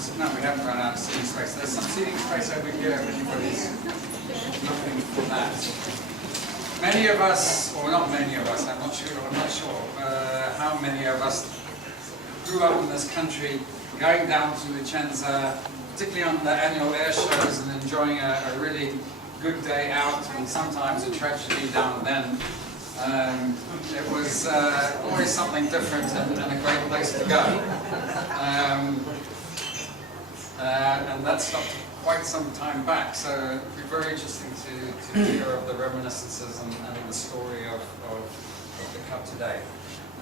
No, we haven't run out of seating space. There's some seating space over here if anybody's looking for that. Many of us, or not many of us, I'm not sure how many of us grew up in this country going down to Vicenza, particularly on the annual air shows, and enjoying a really good day out, and sometimes a tragedy down then. It was always something different and a great place to go. And that stopped quite some time back, so it would be very interesting to hear of the reminiscences and the story of the Cup today.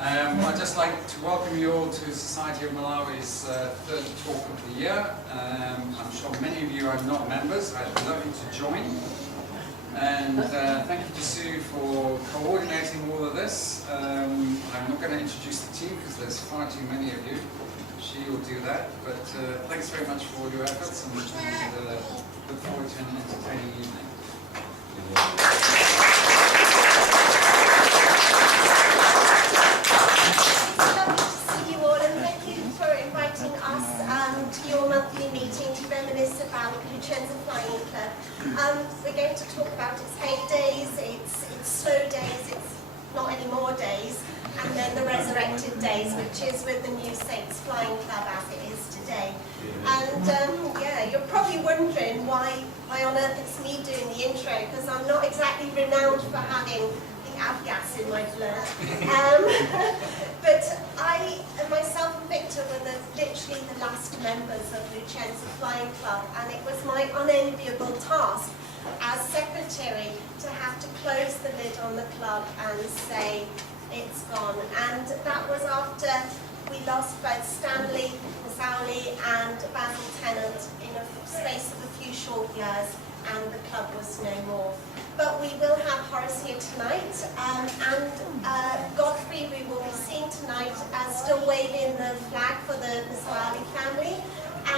I'd just like to welcome you all to Society of Malawi's third talk of the year. I'm sure many of you are not members. I'd love you to join. And thank you to Sue for coordinating all of this. I'm not going to introduce the team because there's far too many of you. She will do that. But thanks very much for all your efforts, and look forward to an entertaining evening. To your monthly meeting to reminisce about Vicenza Flying Club. We're going to talk about its heydays, its slow days, its not anymore days, and then the resurrected days, which is with the new Saints Flying Club as it is today. And yeah, you're probably wondering why on earth it's me doing the intro, because I'm not exactly renowned for having the abgas in my blood. But I, myself and Victor, were literally the last members of Vicenza Flying Club, and it was my unenviable task as secretary to have to close the lid on the club and say it's gone. And that was after we lost both Stanley Masauli and Basil Tennant in a space of a few short years, and the club was no more. But we will have Horace here tonight, and Godfrey we will be seeing tonight still waving the flag for the Masauli family.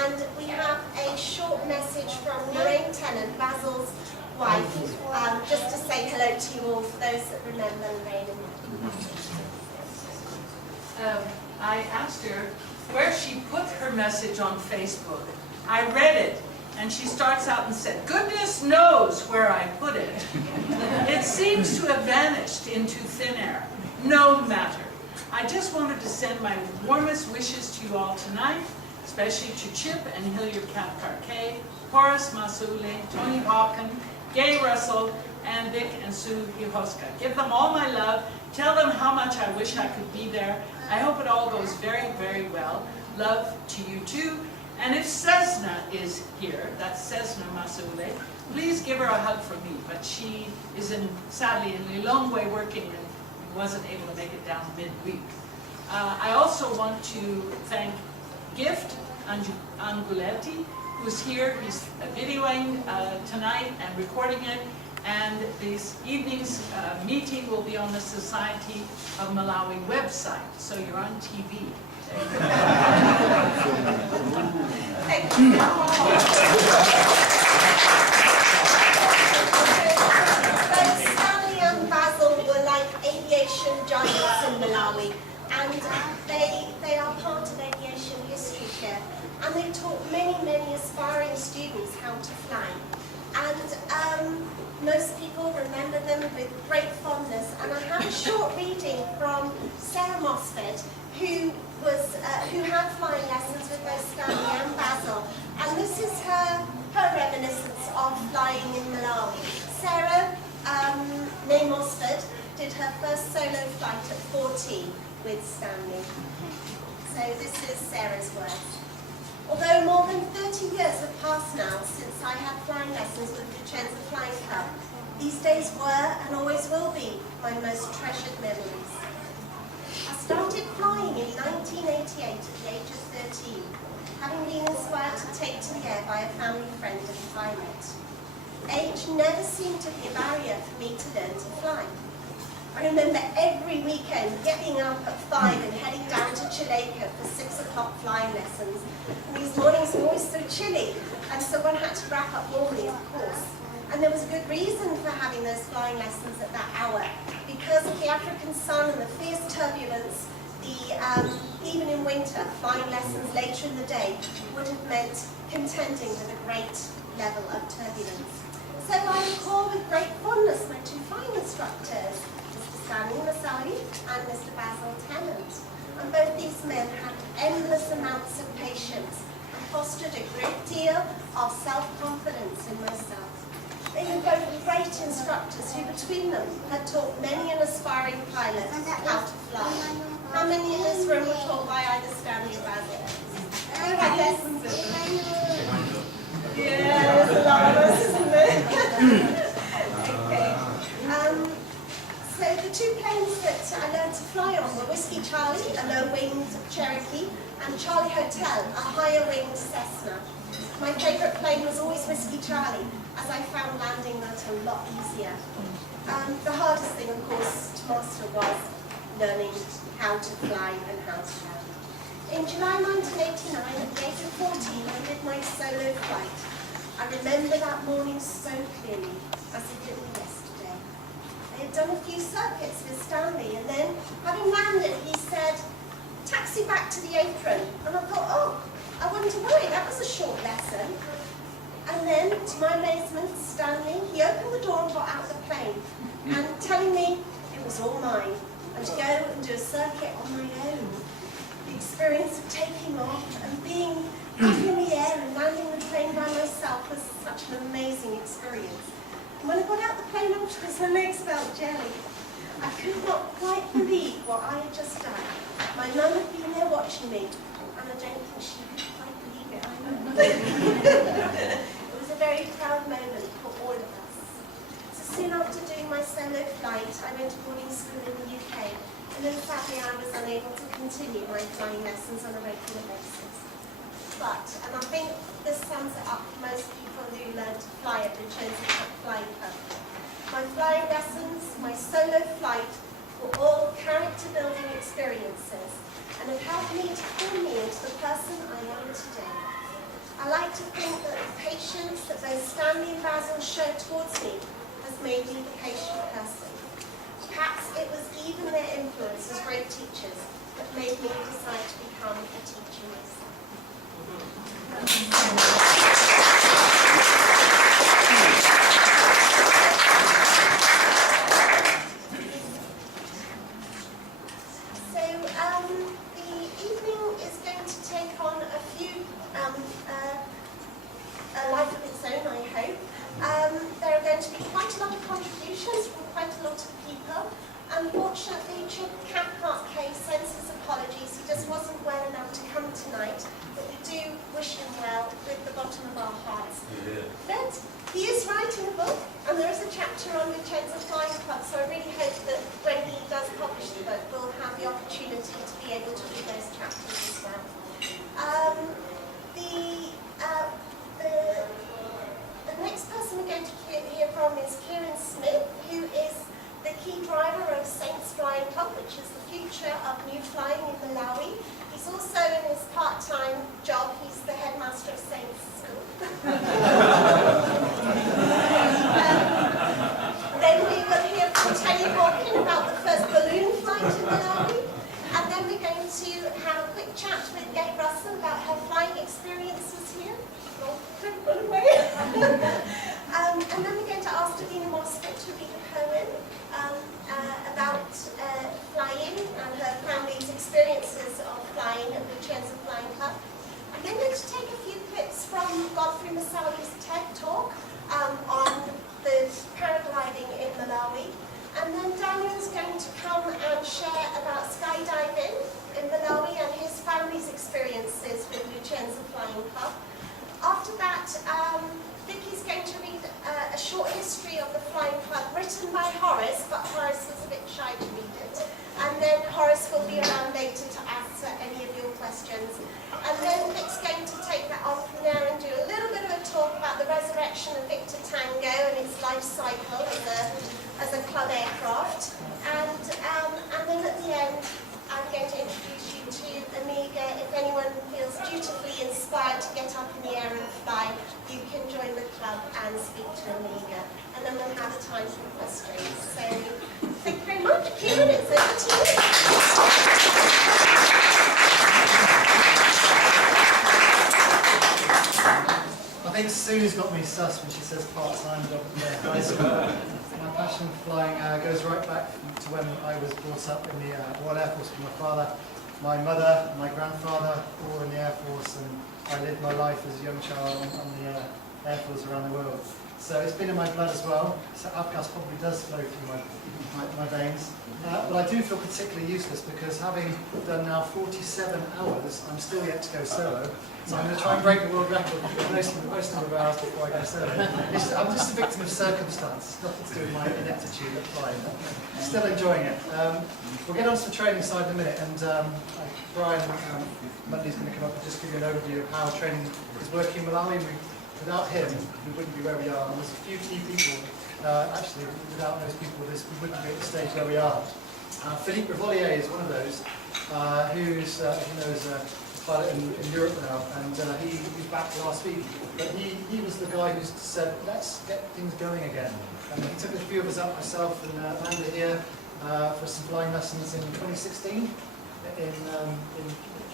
And we have a short message from Lorraine Tennant, Basil's wife, just to say hello to you all, for those that remember Lorraine. I asked her where she put her message on Facebook. I read it. And she starts out and said, "Goodness knows where I put it." It seems to have vanished into thin air. No matter. I just wanted to send my warmest wishes to you all tonight, especially to Chip and Hilliard Parquet, Horace Masule, Tony Hawken, Gay Russell, and Vic and Sue Hihoska. Give them all my love. Tell them how much I wish I could be there. I hope it all goes very, very well. Love to you too. And if Cessna is here, that's Cessna Masule, please give her a hug from me. But she is sadly in Lilongwe working and wasn't able to make it down midweek. I also want to thank Gift Anguletti, who's here. He's videoing tonight and recording it. And this evening's meeting will be on the Society of Malawi website, so you're on TV. Thank you. Both Stanley and Basil were like aviation giants in Malawi, and they are part of aviation history here, and they taught many aspiring students how to fly. And most people remember them with great fondness. And I have a short reading from Sarah Mosford, who had flying lessons with both Stanley and Basil. And this is her reminiscence of flying in Malawi. Sarah, née Mosford, did her first solo flight at 14 with Stanley. So this is Sarah's words. Although more than 30 years have passed now since I had flying lessons with Vicenza Flying Club, these days were and always will be my most treasured memories. I started flying in 1988 at the age of 13, having been inspired to take to the air by a family friend and pilot. Age never seemed to be a barrier for me to learn to fly. I remember every weekend getting up at 5 and heading down to Chileka for 6 o'clock flying lessons. And these mornings were always so chilly, and so one had to wrap up warmly, of course. And there was a good reason for having those flying lessons at that hour, because of the African sun and the fierce turbulence Even in winter, flying lessons later in the day would have meant contending with a great level of turbulence. So I recall with great fondness my two flying instructors, Mr. Stanley Masawi and Mr. Basil Tennant. And both these men had endless amounts of patience and fostered a great deal of self-confidence in myself. They were both great instructors who between them had taught many an aspiring pilot how to fly. How many in this room were taught by either Stanley or Basil? Who had lessons with them? Yeah, there's a lot of us, isn't there? Okay. So the two planes that I learned to fly on were Whiskey Charlie, a low-winged Cherokee, and Charlie Hotel, a higher-winged Cessna. My favourite plane was always Whiskey Charlie, as I found landing that a lot easier. The hardest thing, of course, to master was learning how to fly and how to land. In July 1989, at the age of 14, I did my solo flight. I remember that morning so clearly, as if it were yesterday. I had done a few circuits with Stanley, and then, having landed, he said, "Taxi back to the apron." And I thought, oh, I wonder why, that was a short lesson. And then, to my amazement, Stanley, he opened the door and got out of the plane, and telling me it was all mine, and to go and do a circuit on my own. The experience of taking off and being up in the air and landing the plane by myself was such an amazing experience. And when I got out the plane afterwards, my legs felt jelly. I could not quite believe what I had just done. My mum had been there watching me, and I don't think she could quite believe it either. It was a very proud moment for all of us. So soon after doing my solo flight, I went to boarding school in the UK, and then sadly I was unable to continue my flying lessons on a regular basis. But, and I think this sums it up for most people who learn to fly at the Society of Flying Club. My flying lessons, my solo flight, were all character-building experiences and have helped me to form me into the person I am today. I like to think that the patience that both Stanley and Basil showed towards me has made me the patient person. Perhaps it was even their influence as great teachers that made me decide to become a teacher myself. A life of its own, I hope. There are going to be quite a lot of contributions from quite a lot of people. Unfortunately, Cathcart K sends his apologies. He just wasn't well enough to come tonight, but we do wish him well with the bottom of our hearts. Yeah. But he is writing a book, and there is a chapter on Vicenza Flying Club, so I really hope that when he does publish the book, we'll have the opportunity to be able to read those chapters as well. The next person we're going to hear from is Kieran Smith, who is the key driver of Saints Flying Club, which is the future of new flying in Malawi. He's also, in his part-time job, he's the headmaster of Saints School. Then we will hear from Teddy Hawkin about the first balloon flight in Malawi. And then we're going to have a quick chat with Gabe Russell about her flying experiences here. And then we're going to ask Davina Moscow to read a poem about flying and her family's experiences of flying at the Vicenza Flying Club. And then we're going to take a few clips from Godfrey Masawi's TED Talk on the paragliding in Malawi. And then Daniel's going to come and share about skydiving in Malawi and his family's experiences with Vicenza Flying Club. After that, Vicky's going to read a short history of the Flying Club written by Horace, but Horace was a bit shy to read it. And then Horace will be around later to answer any of your questions. And then Vic's going to take that on from there and do a little bit of a talk about the resurrection of Victor Tango and its life cycle as a club aircraft. And then at the end, I'm going to introduce you to Amiga. If anyone feels dutifully inspired to get up in the air and fly, you can join the club and speak to Amiga. And then we'll have time for questions. So, thank you very much. Kieran, it's over to you. Sue's got me sus when she says part-time job at high school. My passion for flying goes right back to when I was brought up in the Royal Air Force with my father. My mother and my grandfather were all in the Air Force, and I lived my life as a young child on the Air Force around the world. So it's been in my blood as well. So Afghans probably does flow through my veins. But I do feel particularly useless because having done now 47 hours, I'm still yet to go solo. So I'm going to try and break the world record with most number of hours before I go solo. I'm just a victim of circumstance. It's nothing to do with my ineptitude at flying. Still enjoying it. We'll get on to the training side in a minute, and Brian Mundy's going to come up and just give you an overview of how training is working in Malawi. Without him, we wouldn't be where we are. And there's a few key people. Actually, without those people, we wouldn't be at the stage where we are. Philippe Revolier is one of those who's, as you know, is a pilot in Europe now, and he was back last week. But he was the guy who said, let's get things going again. And he took a few of us up, myself and Amanda here, for some flying lessons in 2016 in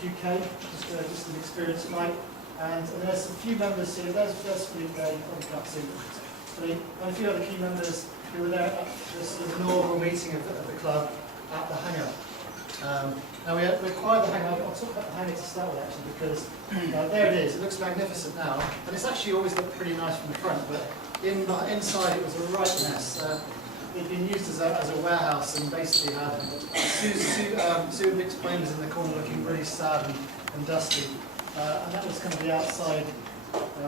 UK, just an experience flight. And there's a few members here. There's Philippe there, you probably can't see Philippe, and a few other key members who were there at this inaugural meeting of the club at the hangar. Now we acquired the hangar. I'll talk about the hangar to start with actually, because there it is. It looks magnificent now, and it's actually always looked pretty nice from the front, but inside it was a right mess. It'd been used as a warehouse, and basically had Sue explained was in the corner looking really sad and dusty. And that was kind of the outside,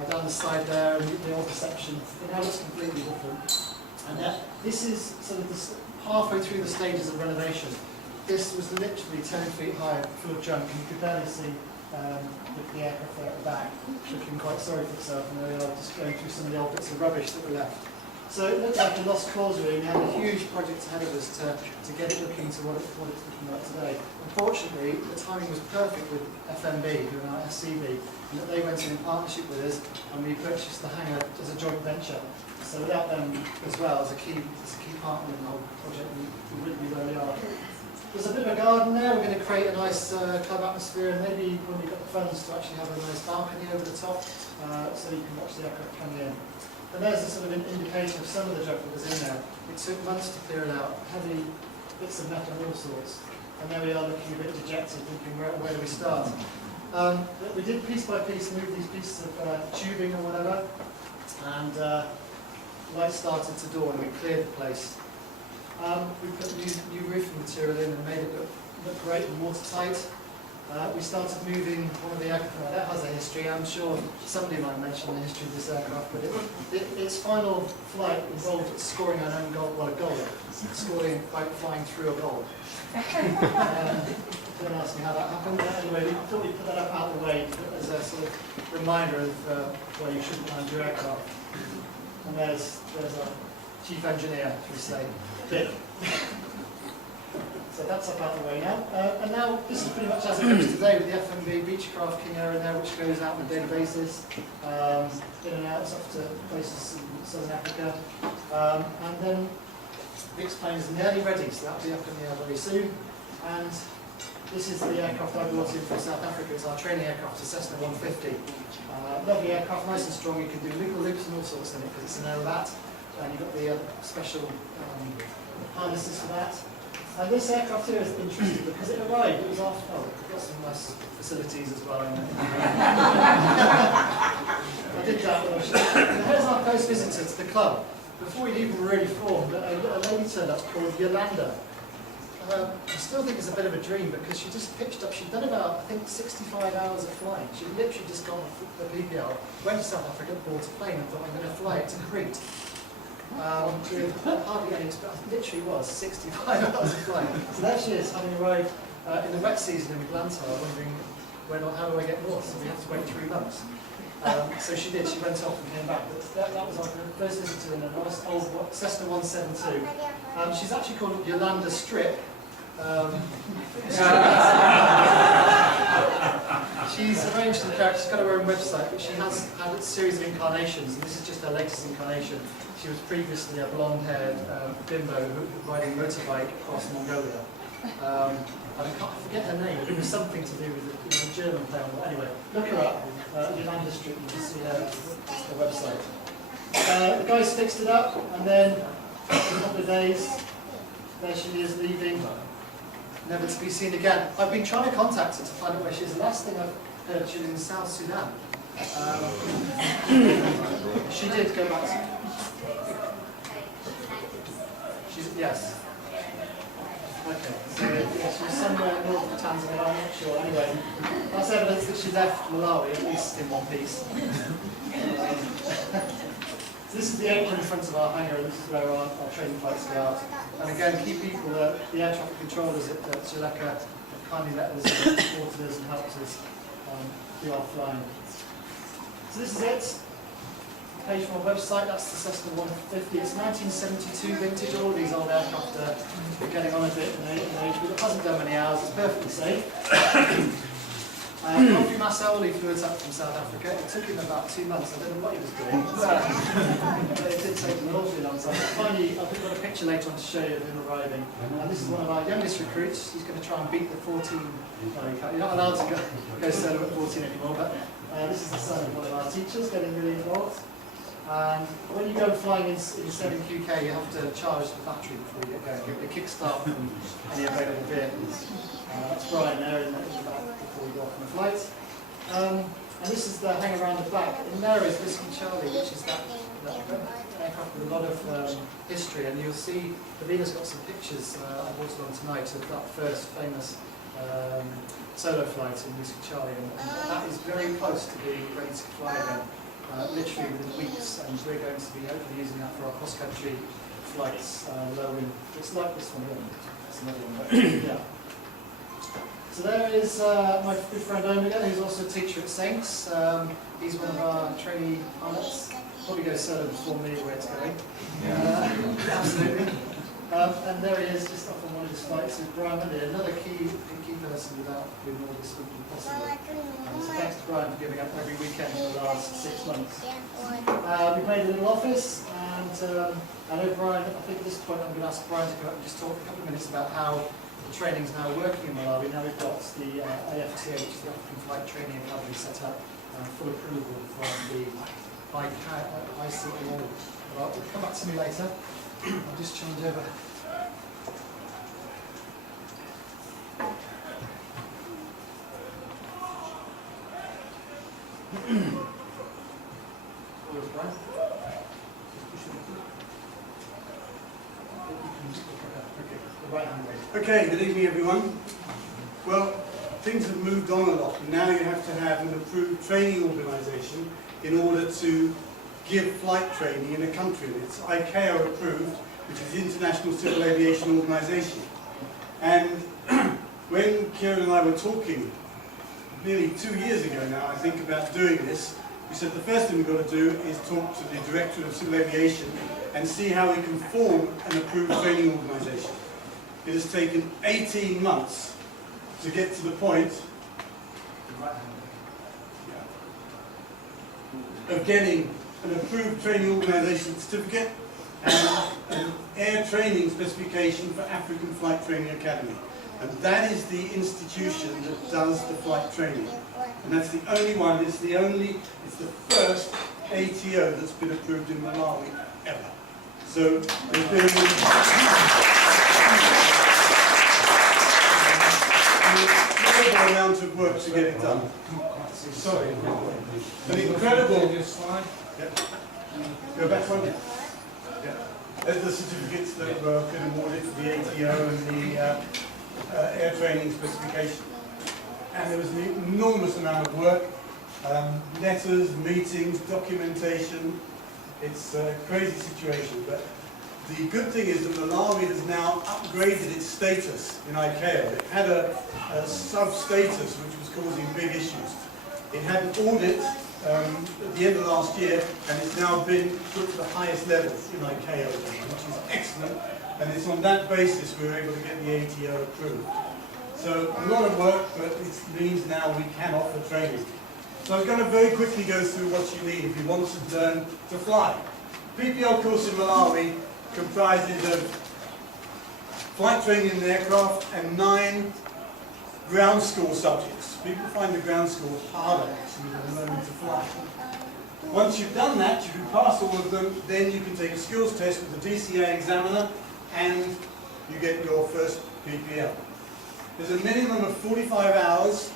down the side there, and the old reception. It now looks completely different. And this is sort of halfway through the stages of renovation. This was literally 10 feet high, full of junk, and you could barely see the aircraft there at the back, looking quite sorry for itself, and they are just going through some of the old bits of rubbish that were left. So it looked like a lost cause really, and we had a huge project ahead of us to get it looking to what it's looking like today. Unfortunately, the timing was perfect with FMB, who are now SCB, and that they went in partnership with us, and we purchased the hangar as a joint venture. So without them as well as a key partner in the whole project, we wouldn't be where we are. There's a bit of a garden there. We're going to create a nice club atmosphere, and maybe when we've got the funds to actually have a nice balcony over the top, so you can watch the aircraft coming in. And there's a sort of an indication of some of the junk that was in there. It took months to clear it out, heavy bits of metal and all sorts. And there we are looking a bit dejected, thinking where do we start? We did piece by piece move these pieces of tubing or whatever, and light started to dawn and we cleared the place. We put new roofing material in and made it look great and watertight. We started moving one of the aircraft. That has a history. I'm sure somebody might mention the history of this aircraft, but its final flight involved scoring an own goal, well, a goal, scoring by flying through a goal. Don't ask me how that happened. Anyway, we thought we'd put that up out of the way as a sort of reminder of where you shouldn't land your aircraft. And there's our chief engineer, should we say, Dick. So that's up out of the way now. And now this is pretty much as it looks today with the FMB Beechcraft King Air in there, which goes out on a daily basis, in and out up to places in Southern Africa. And then the plane is nearly ready, so that'll be up in the air very soon. And this is the aircraft I brought in from South Africa. It's our training aircraft, a Cessna 150. Lovely aircraft, nice and strong. You can do loop loops and all sorts in it because it's an aerobat. And you've got the special harnesses for that. And this aircraft here is interesting because it arrived, it was after, we've got some nice facilities as well. I did that when I was here's our first visitor to the club. Before we'd even really formed, a lady turned up called Yolanda. I still think it's a bit of a dream because she just pitched up, she'd done about, I think, 65 hours of flying. She'd literally just gone the PPL, went to South Africa, bought a plane and thought, I'm going to fly it to Crete. With hardly any experience, literally was 65 hours of flying. So there she is, having arrived in the wet season in Blantyre, wondering how do I get north? So we had to wait 3 months. So she did, she went off and came back. But that was our first visitor in a nice old Cessna 172. She's actually called Yolanda Strip. She's arranged in character, she's got her own website, but she has had a series of incarnations, and this is just her latest incarnation. She was previously a blonde-haired bimbo riding a motorbike across Mongolia. I forget forget her name, but it was something to do with the German play on. Anyway, look her up. Yolanda Street, you can see her website. The guys fixed it up, and then in a couple of days, there she is leaving, never to be seen again. I've been trying to contact her to find out where she is. The last thing I've heard, she was in South Sudan. She did go back to... Yes. Okay, so yeah, she was somewhere north of Tanzania, I'm not sure. Anyway, that's evidence that she left Malawi, at least in one piece. So this is the apron in front of our hangar, and this is where our training flights go out. And again, key people, the air traffic controllers at Chileka have kindly let us, supported us and helped us do our flying. So this is it. Page from our website, that's the Cessna 150. It's 1972 vintage. All of these old aircraft are getting on a bit in age, but it hasn't done many hours. It's perfectly safe. Kofi Masaoli flew it up from South Africa. It took him about 2 months. I don't know what he was doing. But it did take him an awfully long time. Finally, I've got a picture later on to show you of him arriving. And this is one of our youngest recruits. He's going to try and beat the 14. You're not allowed to go solo at 14 anymore, but this is the son of one of our teachers getting really involved. And when you go flying in 7QK, you have to charge the battery before you get going. You get a kickstart from any available vehicles. That's Brian there in the back before we go off on the flight. And this is the hang around the back. And there is Whiskey Charlie, which is that aircraft with a lot of history. And you'll see Davina's got some pictures I brought along tonight of that first famous solo flight in Whiskey Charlie. And that is very close to being ready to fly again. Literally within weeks, and we're going to be hopefully using that for our cross-country flights low in. It's like this one here. That's another one, but yeah. So there is my good friend Omega, who's also a teacher at Saints. He's one of our trainee pilots. Probably goes solo before me where it's going. Absolutely. And there he is, just off on one of his flights with Brian Mundy, another key person without doing all this would be possible. So thanks to Brian for giving up every weekend for the last 6 months. We've made a little office, and I know Brian, I think at this point I'm going to ask Brian to come up and just talk a couple of minutes about how the training is now working in Malawi. Now we've got the AFTA, which is the African Flight Training Academy, set up, full approval from the ICAO. Well, we'll come back to me later. I'll just change over. Okay, good evening everyone. Well, things have moved on a lot. Now you have to have an approved training organisation in order to give flight training in a country. It's ICAO approved, which is the International Civil Aviation Organisation. And when Kieran and I were talking nearly 2 years ago now, I think, about doing this, we said the first thing we've got to do is talk to the Director of Civil Aviation and see how we can form an approved training organisation. It has taken 18 months to get to the point of getting an approved training organisation certificate and an air training specification for African Flight Training Academy. And that is the institution that does the flight training. And that's the only one, it's the first ATO that's been approved in Malawi ever. So there's been an incredible amount of work to get it done. Sorry. An incredible... Go back one. Yeah. There's the certificates that were awarded for the ATO and the air training specification. And there was an enormous amount of work, letters, meetings, documentation. It's a crazy situation, but the good thing is that Malawi has now upgraded its status in ICAO. It had a sub-status which was causing big issues. It had an audit at the end of last year, and it's now been put to the highest level in ICAO, which is excellent. And it's on that basis we were able to get the ATO approved. So a lot of work, but it means now we can offer training. So I'm going to very quickly go through what you need if you want to learn to fly. PPL course in Malawi comprises of flight training in an aircraft and 9 ground school subjects. People find the ground school harder actually than learning to fly. Once you've done that, you can pass all of them, then you can take a skills test with the DCA examiner and you get your first PPL. There's a minimum of 45 hours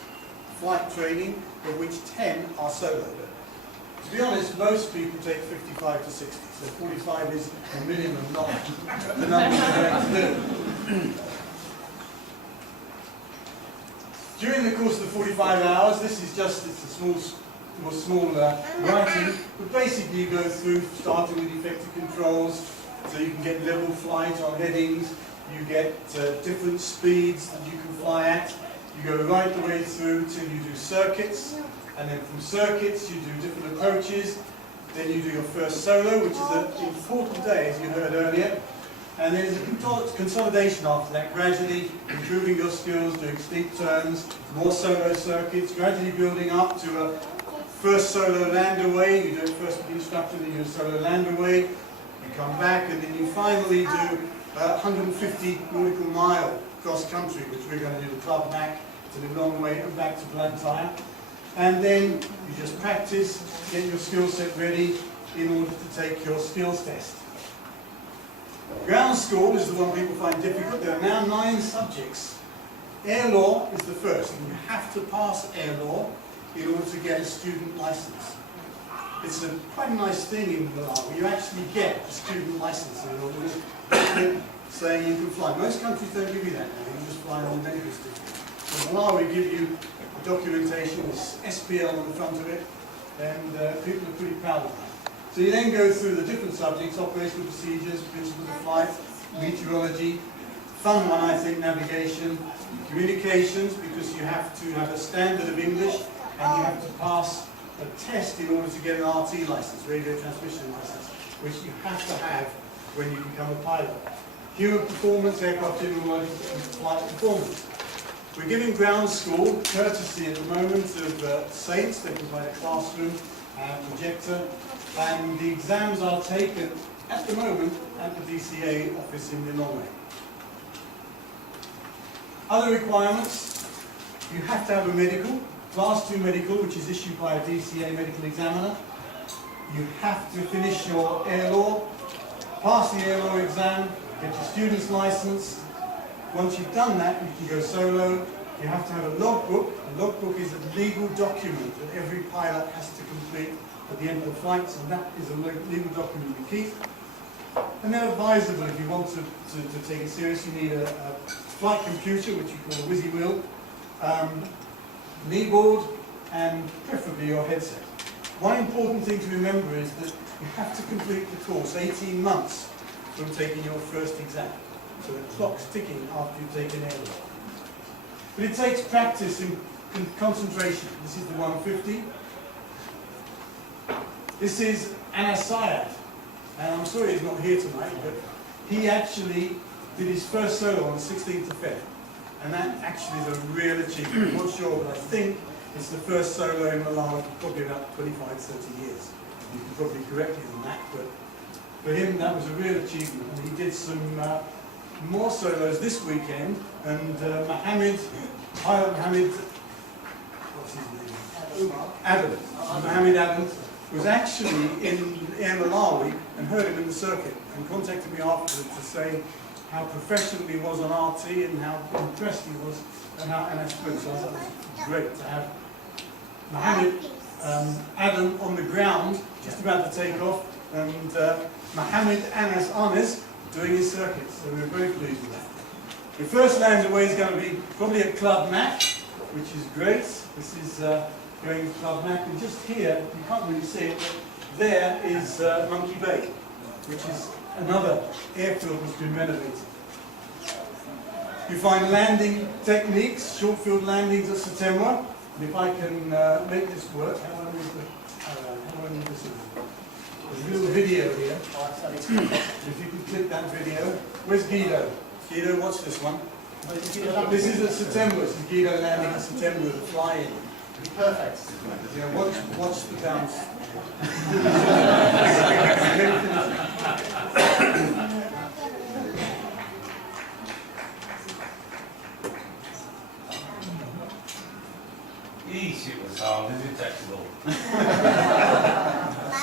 flight training, of which 10 are solo. To be honest, most people take 55 to 60, so 45 is the minimum, not the number you're going to do. During the course of the 45 hours, this is just, it's a small writing, but basically you go through, starting with effective controls, so you can get level flight on headings, you get different speeds that you can fly at, you go right the way through till you do circuits, and then from circuits you do different approaches, then you do your first solo, which is an important day as you heard earlier, and then there's a consolidation after that, gradually improving your skills, doing steep turns, more solo circuits, gradually building up to a first solo land away. You do it first with the instructor, then you do a solo land away, you come back, and then you finally do 150 nautical mile cross country, which we're going to do the Club Mac to the long way back to Blantyre. And then you just practice, get your skill set ready in order to take your skills test. Ground school is the one people find difficult. There are now 9 subjects. Air law is the first, and you have to pass air law in order to get a student license. It's quite a nice thing in Malawi. You actually get a student license in order to saying you can fly. Most countries don't give you that now. You just fly on the medical certificate. In Malawi, give you a documentation with SPL on the front of it, and people are pretty proud of that. So you then go through the different subjects: operational procedures, principles of flight, meteorology. Fun one, I think, navigation, communications, because you have to have a standard of English and you have to pass a test in order to get an RT license, radio transmission license, which you have to have when you become a pilot. Human performance, aircraft general and flight performance. We're giving ground school courtesy at the moment of Saints. They provide a classroom and projector, and the exams are taken at the moment at the DCA office in Lilongwe. Other requirements: you have to have a medical, Class 2 medical, which is issued by a DCA medical examiner. You have to finish your air law, pass the air law exam, get your student's license. Once you've done that, you can go solo. You have to have a logbook. A logbook is a legal document that every pilot has to complete at the end of the flight, so that is a legal document you keep. And they're advisable if you want to take it serious. You need a flight computer, which you call a Wizzy Wheel, knee board, and preferably your headset. One important thing to remember is that you have to complete the course 18 months from taking your first exam. So the clock's ticking after you've taken air law. But it takes practice and concentration. This is the 150. This is Anas Syed. And I'm sorry he's not here tonight, but he actually did his first solo on the 16th of February. And that actually is a real achievement. I'm not sure, but I think it's the first solo in Malawi for probably about 25, 30 years. You can probably correct me on that, but for him that was a real achievement. And he did some more solos this weekend, and pilot Mohammed, what's his name? Adam. Mohammed Adam was actually in Air Malawi and heard him in the circuit and contacted me afterwards to say how professional he was on RT and how impressed he was and how Anas flew. So I thought it was great to have Mohammed Adam on the ground, just about to take off, and Mohammed Anas doing his circuit. So we were very pleased with that. The first land away is going to be probably a Club Mac, which is great. This is going to Club Mac, and just here, you can't really see it, but there is Monkey Bay, which is another airfield that's been renovated. You find landing techniques, short field landings at September. And if I can make this work, how do I move this in? There's a little video here. If you can click that video. Where's Guido? Guido, watch this one. This is at September. This is Guido landing at September with a fly-in. Perfect. Yeah, watch the bounce. Eesh, it was hard, indetectable.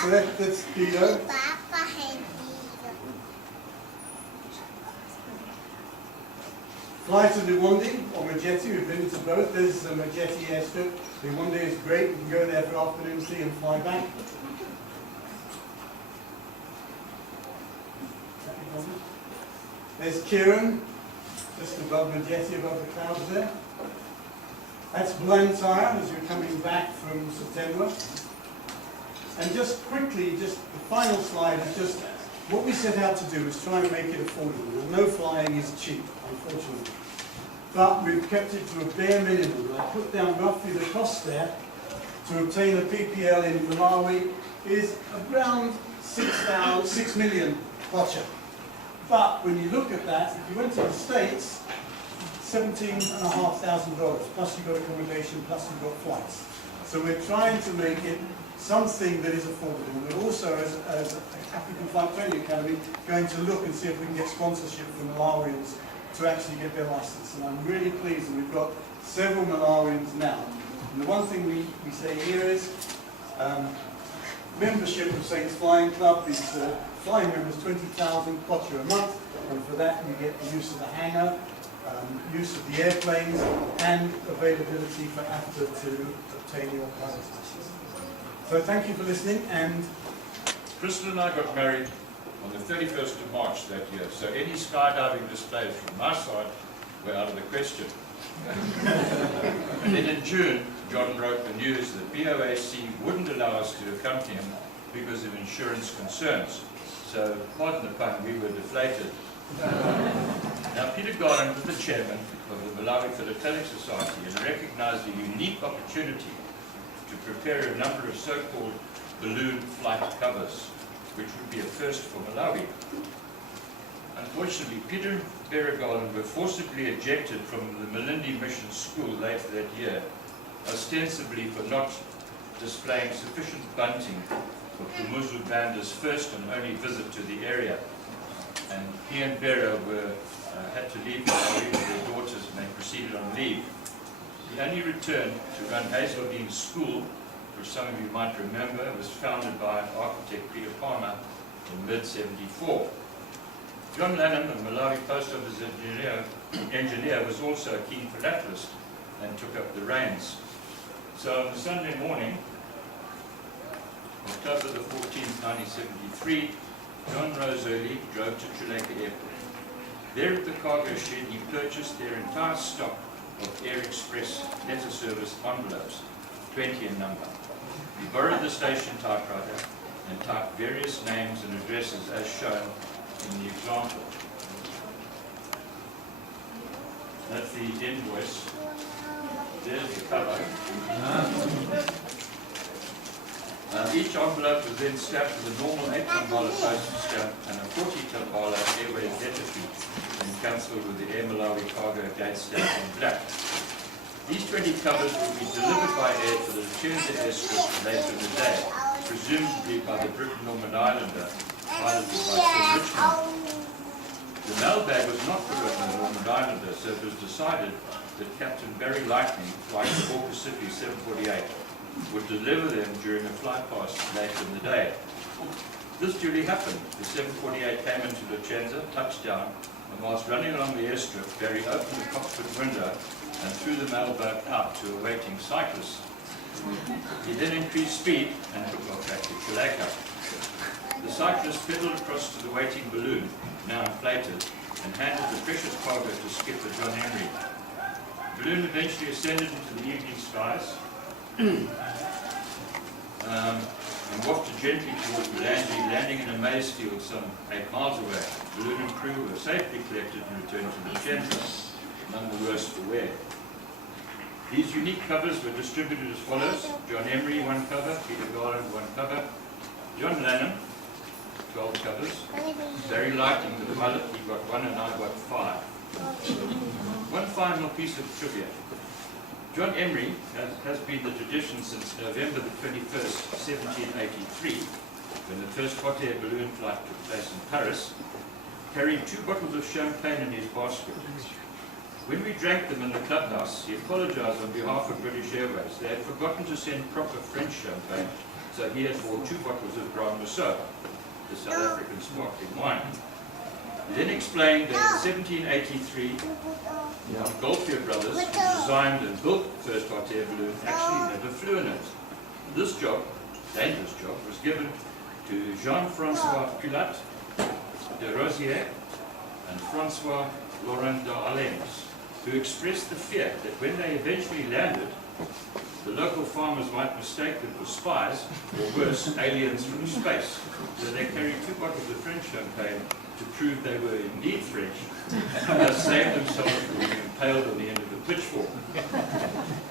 So that's Dido. Fly to Liwonde or Majetti, we've been to both. There's the Majetti airstrip. Liwonde is great, you can go there for afternoon tea and fly back. There's Kieran, just above Majetti, above the clouds there. That's Blantyre as you're coming back from September. And just quickly, just the final slide is just what we set out to do is try and make it affordable. No flying is cheap, unfortunately. But we've kept it to a bare minimum. I put down roughly the cost there to obtain a PPL in Malawi is around 6 million kwacha. But when you look at that, if you went to the States, $17,500, plus you've got accommodation, plus you've got flights. So we're trying to make it something that is affordable. We're also, as a African Flight Training Academy, going to look and see if we can get sponsorship from Malawians to actually get their license. And I'm really pleased that we've got several Malawians now. And the one thing we say here is membership of Saints Flying Club is flying members 20,000 kwacha a month, and for that you get the use of the hangar, use of the airplanes, and availability for AFTA to obtain your pilot license. So thank you for listening. And Kristen and I got married on the 31st of March that year, so any skydiving displays from my side were out of the question. And then in June, John broke the news that BOAC wouldn't allow us to accompany him because of insurance concerns. So, pardon the pun, we were deflated. Now, Peter Garland was the chairman of the Malawi Philatelic Society and recognized a unique opportunity to prepare a number of so-called balloon flight covers, which would be a first for Malawi. Unfortunately, Peter and Vera Garland were forcibly ejected from the Malindi Mission School later that year, ostensibly for not displaying sufficient bunting for Kumuzu Banda's first and only visit to the area. And he and Vera had to leave Malawi with their daughters, and they proceeded on leave. He only returned to run Hazeldean School, which some of you might remember was founded by architect Peter Palmer in mid-74. John Lanham, a Malawi Post Office engineer, was also a keen philatelist and took up the reins. So on the Sunday morning, October the 14th, 1973, John rose early, drove to Chuleka Airport. There at the cargo shed, he purchased their entire stock of Air Express letter service envelopes, 20 in number. He borrowed the station typewriter and typed various names and addresses as shown in the example. That's the invoice. There's the cover. Each envelope was then stamped with a normal 8 tambala postage stamp and a 40 tambala Airways letter fee, and cancelled with the Air Malawi cargo date stamp in black. These 20 covers will be delivered by air to the Lichenza airstrip later in the day, presumably by the Britain-Norman Islander, piloted by Sir Richmond. The mail bag was not put on the Norman Islander, so it was decided that Captain Barry Lightning, flying the Hawker City 748, would deliver them during a fly past later in the day. This duly happened. The 748 came into Lichenza, touched down, and whilst running along the airstrip, Barry opened the cockpit window and threw the mailboat out to a waiting cyclist. He then increased speed and took off back to Chuleka. The cyclist pedalled across to the waiting balloon, now inflated, and handed the precious cargo to skipper John Henry. The balloon eventually ascended into the evening skies and wafted gently towards Blantyre, landing in a maize field some 8 miles away. Balloon and crew were safely collected and returned to Lichenza, none the worse for wear. These unique covers were distributed as follows: John Emery, 1 cover; Peter Garland, 1 cover; John Lanham, 12 covers; Barry Lightning with the mullet, he got 1 and I got 5. One final piece of trivia. John Emery has been the tradition since November the 21st, 1783, when the first hot air balloon flight took place in Paris, carrying 2 bottles of champagne in his basket. When we drank them in the clubhouse, he apologized on behalf of British Airways. They had forgotten to send proper French champagne, so he had bought 2 bottles of Grand Marceau, the South African sparkling wine. He then explained that in 1783, the Blantyre brothers, who designed and built the first hot air balloon, actually never flew in it. This job, dangerous job, was given to Jean-François Pilat de Rosière and François Laurent d'Alens, who expressed the fear that when they eventually landed, the local farmers might mistake them for spies, or worse, aliens from space. So they carried 2 bottles of French champagne to prove they were indeed French, and thus saved themselves from being impaled on the end of a pitchfork.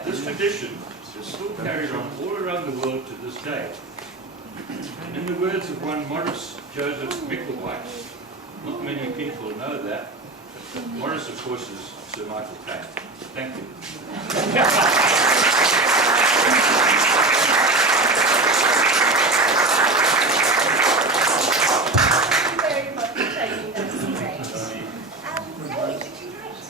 This tradition is still carried on all around the world to this day. And in the words of one Morris Joseph Micklewhite, not many people know that. Morris, of course, is Sir Michael Caine. Thank you. Very much for taking those names. Zoe, would you like to join us?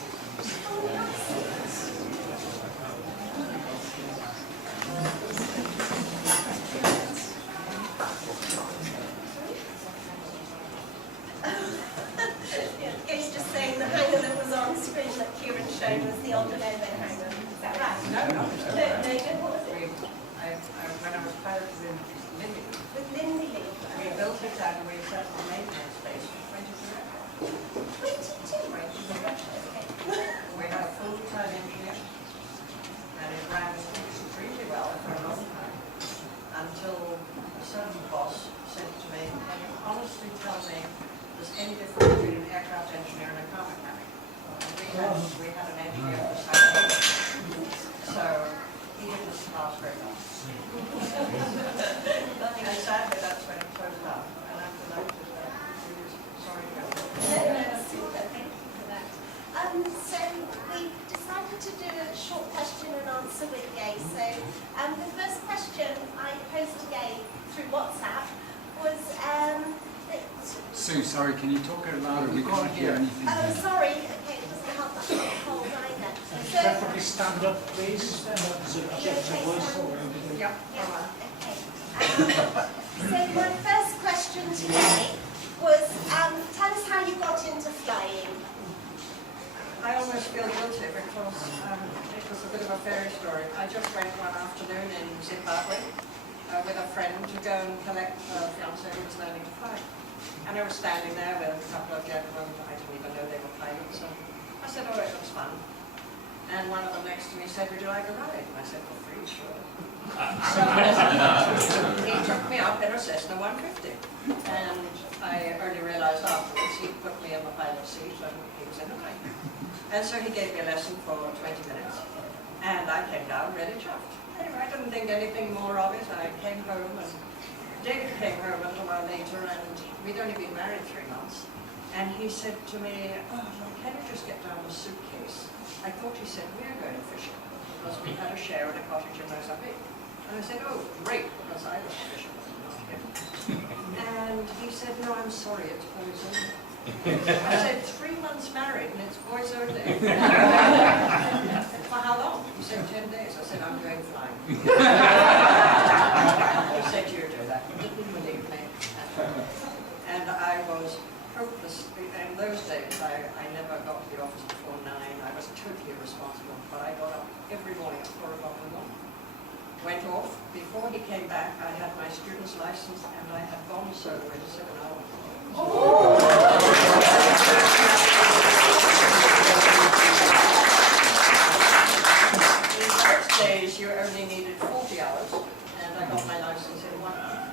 Yeah, Gary's just saying the hanger that was on screen that Kieran showed was the old Lenovo hanger. Is that right? No, no. David, what was it? When I was piloted in Lindy, With Lindy Lee. we built it out and we set the maintenance space for 22 hours. 22, right? Okay. We had a full-time engineer, and it ran extremely well for a long time, until a certain boss said to me, "Can you honestly tell me there's any difference between an aircraft engineer and a car mechanic?" And we had an engineer for site, so he didn't last very long. And sadly, that's when it closed up, and after that, sorry to go. Super, thank you for that. So we decided to do a short question and answer with Gay. So the first question I posed to Gay through WhatsApp was, Sue, sorry, can you talk out louder? We can't hear anything. oh, sorry, okay, it doesn't help that I'm cold either. So, Preferably stand up, please. Stand up so I get your voice. Yeah, yeah, okay. So my first question today was, tell us how you got into flying. I almost feel guilty because it was a bit of a fairy story. I just went one afternoon in Zimbabwe with a friend to go and collect a fiancé who was learning to fly. And I was standing there with a couple of gentlemen, I didn't even know they were pilots. And I said, "Oh, it looks fun." And one of them next to me said, "Would you like a ride?" And I said, "For free, sure." So he took me up in a Cessna 150. And I only realized afterwards he put me in the pilot seat and he was in the right. And so he gave me a lesson for 20 minutes. And I came down really chuffed. Anyway, I didn't think anything more of it. I came home and David came home a little while later and we'd only been married 3 months. And he said to me, "Oh, well, can you just get down the suitcase?" I thought he said, "We're going fishing," because we had a share at a cottage in Mozambique. And I said, "Oh, great," because I was fishing, not him. And he said, "No, I'm sorry, it's boys only." I said, 3 months married and it's boys only. For how long? He said, 10 days. I said, "I'm going flying." He said, "You do that." He didn't believe me. And I was hopelessly, in those days, I never got to the office before 9. I was totally irresponsible, but I got up every morning at 4 o'clock in the morning. Went off. Before he came back, I had my student's license and I had gone solo in 7 hours. In those days, you only needed 40 hours, and I got my license in 1 hour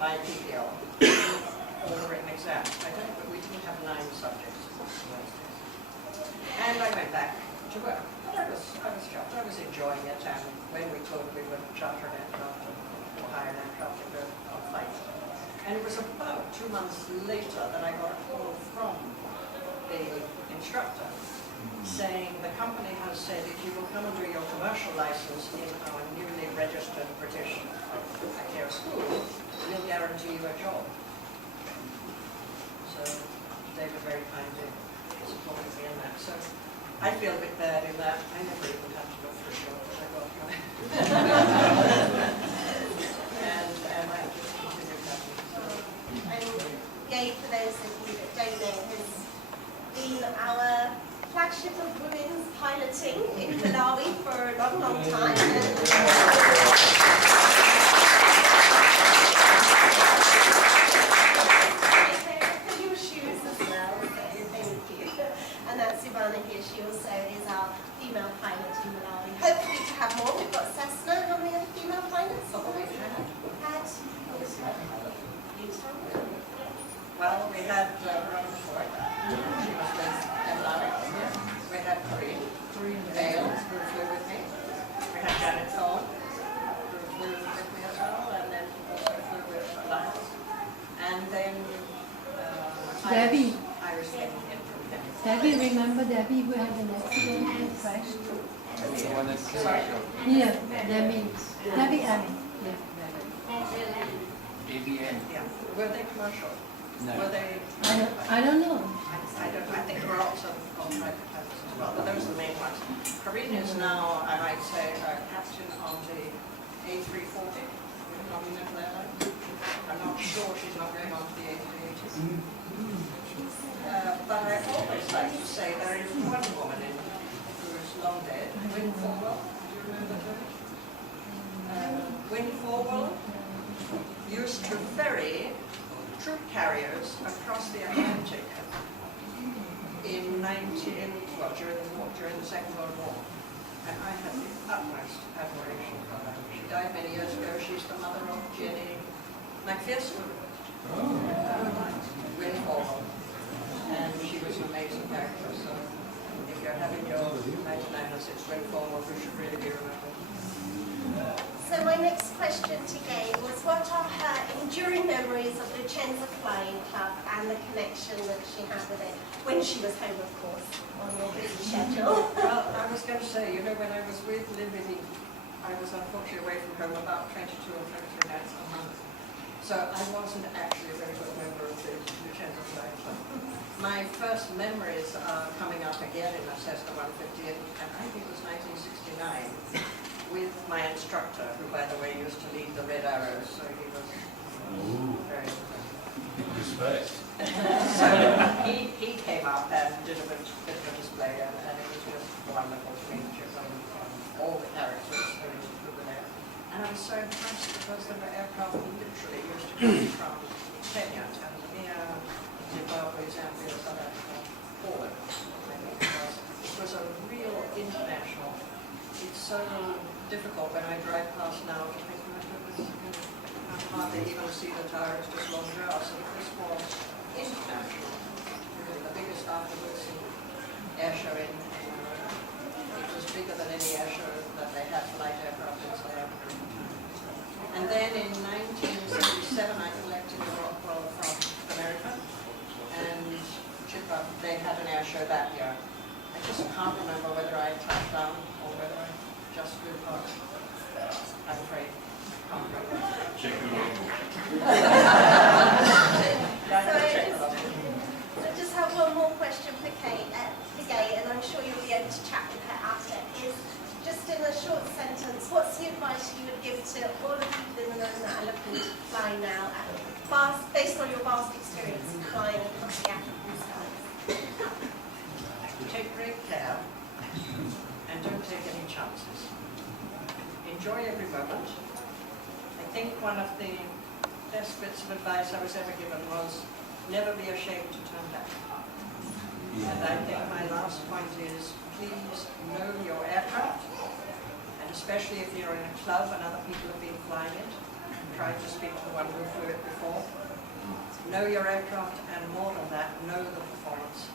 by PPL. All the written exam. I don't, but we didn't have 9 subjects in those days. And I went back to work. But I was chuffed. I was enjoying it, and when we could, we would charter an aircraft or hire an aircraft and go on flights. And it was about 2 months later that I got a call from the instructor saying the company has said if you will come and do your commercial license in our newly registered British air school, we'll guarantee you a job. So they were very kind to support me in that. So I feel a bit bad in that. I never even had to look for a job because I got one. and I just continued having it. And Gabe, for those of you that don't know, has been our flagship of women's piloting in Malawi for a long, long time. And your shoes as well, so thank you. And that's Ivana here. She also is our female pilot in Malawi. Hopefully to have more. We've got Cessna. How many other female pilots? Always had. Well, we had Robin Ford. She was with Malawi. We had Corinne Vale, who flew with me. We had Janet Thorne, who flew with me as well, and then also flew with Alliance. And then Debbie. Iris came in from them. Debbie, remember Debbie who had an accident and crashed? Sorry? Yeah, Debbie. Debbie Allen. Yeah. Yeah. Were they commercial? No. Were they? I don't know. I think there are also on private pilots as well, but those are the main ones. Corinne is now, I might say, a captain on the A340. You probably know that one. I'm not sure she's not going on to the A380s. But I always like to say there is one woman who is long dead, Wynne Forwell. Do you remember her? Wynne Forwell used to ferry troop carriers across the Atlantic during the Second World War. And I had the utmost admiration for her. She died many years ago. She's the mother of Jenny McPherson. Wynne Forwell. And she was an amazing character. So if you're having your 1996 Wynne Forwell, you should really be remembered. so my next question to Gabe was, what are her enduring memories of the Vicenza Flying Club and the connection that she had with it when she was home, of course, on your busy schedule? Well, I was going to say, you know, when I was with Libby, I was unfortunately away from home about 22 or 23 nights a month. So I wasn't actually a very good member of the Vicenza Flying Club. My first memories are coming up again in a Cessna 150, and I think it was 1969, with my instructor, who, by the way, used to lead the Red Arrows, so he was very impressive. Respect. So he came up and did a bit of a display, and it was just wonderful to meet you from all the characters who were there. And I was so impressed because there were aircraft literally used to come from Kenya, Tanzania, Zimbabwe, Zambia, South Africa, all over. It was a real international. It's so difficult when I drive past now to think, my goodness, I can hardly even see the tires, just long grass. And this was international. Really the biggest afterwards air show in it was bigger than any air show that they had for light aircraft in South Africa. And then in 1977 I collected a Rockwell from America, and they had an air show that year. I just can't remember whether I touched down or whether I just flew past. I'm afraid. Can't remember. Check the road. So I just have one more question for Kate, and I'm sure you'll be able to chat with her after, is just in a short sentence, what's the advice you would give to all of you in the room that are looking to fly now, based on your vast experience of flying across the African skies? Take great care and don't take any chances. Enjoy every moment. I think one of the best bits of advice I was ever given was never be ashamed to turn back. And I think my last point is please know your aircraft, and especially if you're in a club and other people have been flying it, try to speak to the one who flew it before. Know your aircraft, and more than that, know the performance.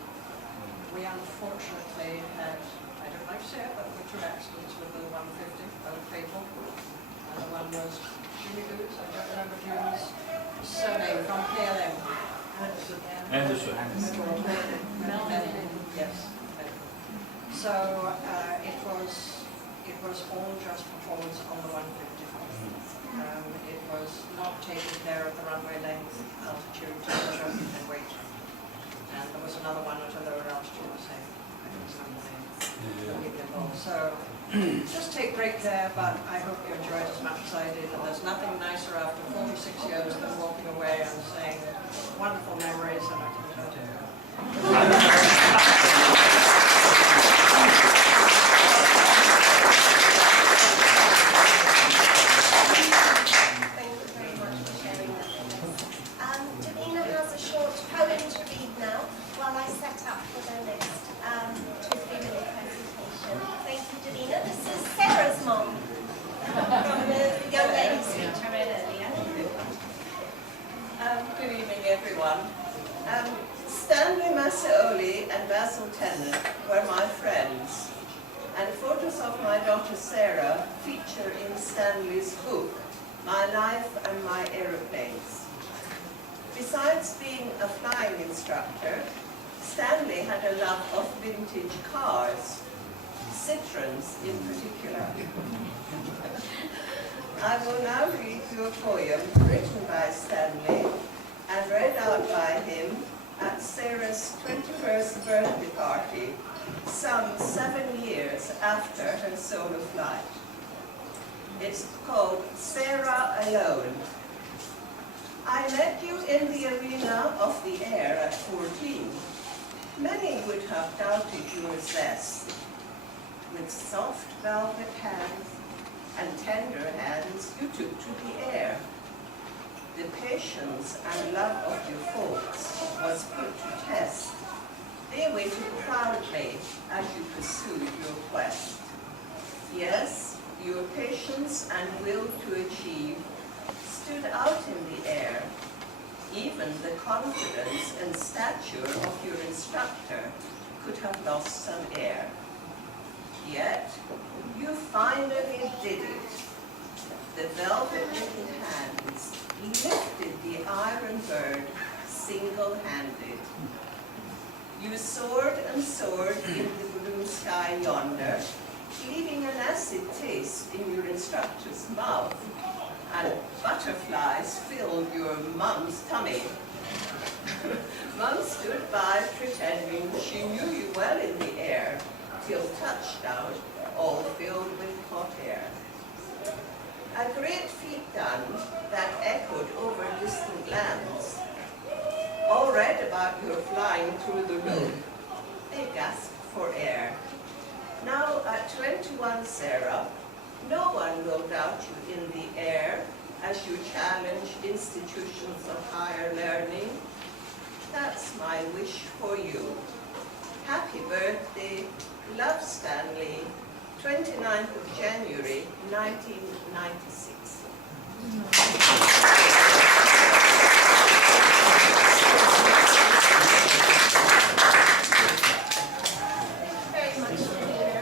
We unfortunately had, I don't like to say it, but there were 2 accidents with the 150, both fatal. And the one was Jimmy Boots, I don't remember Jimmy's surname, from KLM. Anderson. Yes. So it was all just performance on the 150. It was not taking care of the runway length, altitude, temperature, and weight. And there was another one at a lower altitude, the same. So just take great care, but I hope you enjoyed as much as I did, and there's nothing nicer after 46 years than walking away and saying wonderful memories and I can go to. Thank you very much for sharing that with us. Davina has a short poem to read now while I set up for the next 2-3-minute presentation. Thank you, Davina. This is Sarah's mom from the young lady's speech I read earlier. Good evening, everyone. Stanley Massaoli and Basil Tennant were my friends, and photos of my daughter Sarah feature in Stanley's book, My Life and My Aeroplanes. Besides being a flying instructor, Stanley had a love of vintage cars, Citroens in particular. I will now read you a poem written by Stanley and read out by him at Sarah's 21st birthday party, some 7 years after her solo flight. It's called Sarah Alone. I met you in the arena of the air at 14. Many would have doubted your zest. With soft velvet hands and tender hands you took to the air. The patience and love of your folks was put to test. They waited proudly as you pursued your quest. Yes, your patience and will to achieve stood out in the air. Even the confidence and stature of your instructor could have lost some air. Yet, you finally did it. The velvet little hands lifted the iron bird single-handed. You soared and soared in the blue sky yonder, leaving an acid taste in your instructor's mouth, and butterflies filled your mum's tummy. Mum stood by pretending she knew you well in the air, till touchdown, all filled with hot air. A great feat done that echoed over distant lands. All read about your flying through the roof. They gasped for air. Now at 21, Sarah, no one will doubt you in the air as you challenge institutions of higher learning. That's my wish for you. Happy birthday, love, Stanley, 29th of January, 1996. Very much, Davina.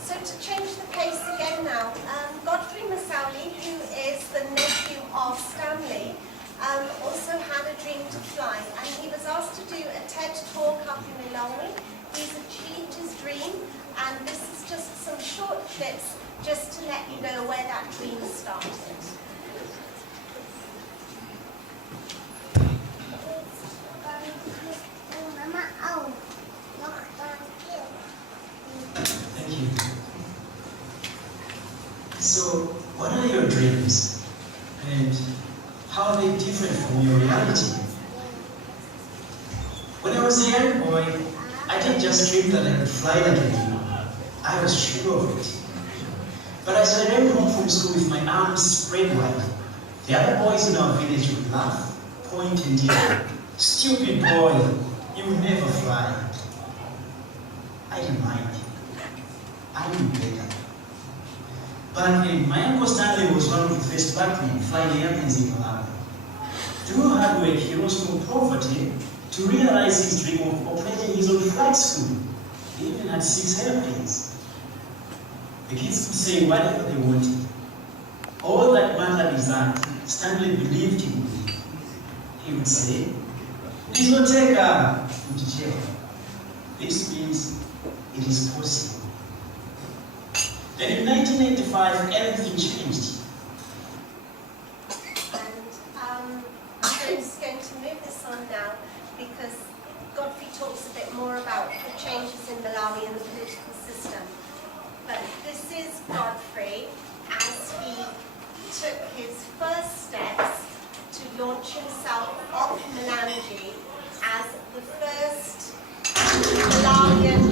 So to change the pace again now, Godfrey Massaoli, who is the nephew of Stanley, also had a dream to fly, and he was asked to do a TED talk up in Malawi. He's achieved his dream, and this is just some short clips just to let you know where that dream started. Thank you. So, what are your dreams? And how are they different from your reality? When I was a young boy, I didn't just dream that I could fly like a dream. I was sure of it. But as I ran home from school with my arms spread wide, the other boys in our village would laugh, point and yell, "Stupid boy, you will never fly." I didn't mind. I knew better. Back then, my uncle Stanley was one of the first black men flying airplanes in Malawi. Through hard work, he rose from poverty to realize his dream of operating his own flight school. He even had 6 airplanes. The kids could say whatever they wanted. All that mattered is that Stanley believed he would. He would say, "Nizoteka kujicheo." This means it is possible. Then in 1985, everything changed. And I'm just going to move this on now because Godfrey talks a bit more about about the changes in Malawi and the political system. But this is Godfrey as he took his first steps to launch himself off Malanji as the first Malawian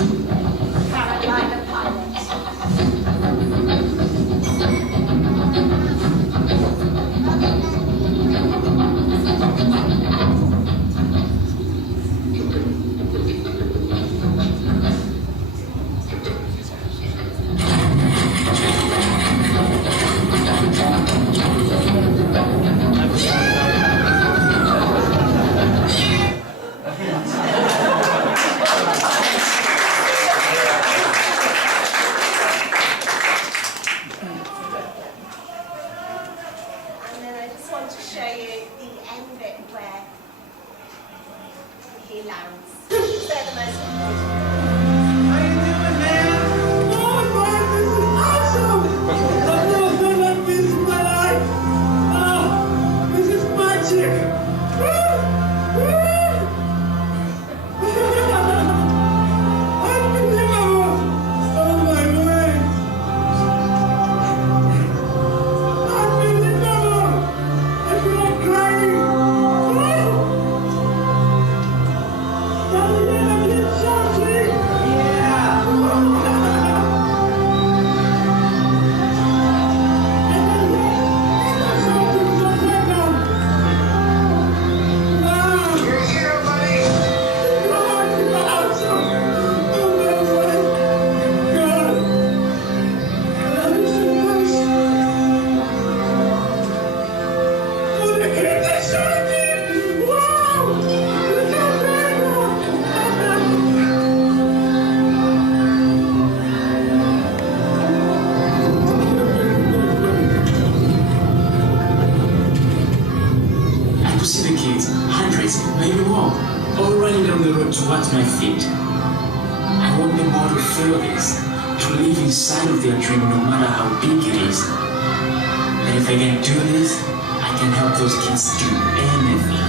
paraglider pilot. And then I just want to show you the end bit where he lands. They're the most important. hundreds, maybe more, all running down the road towards my feet. I want them all to feel this, to live inside of their dream no matter how big it is. And if I can do this, I can help those kids do anything.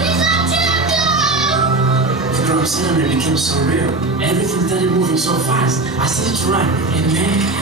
The drum suddenly became so real. Everything started moving so fast. I started to run, and then...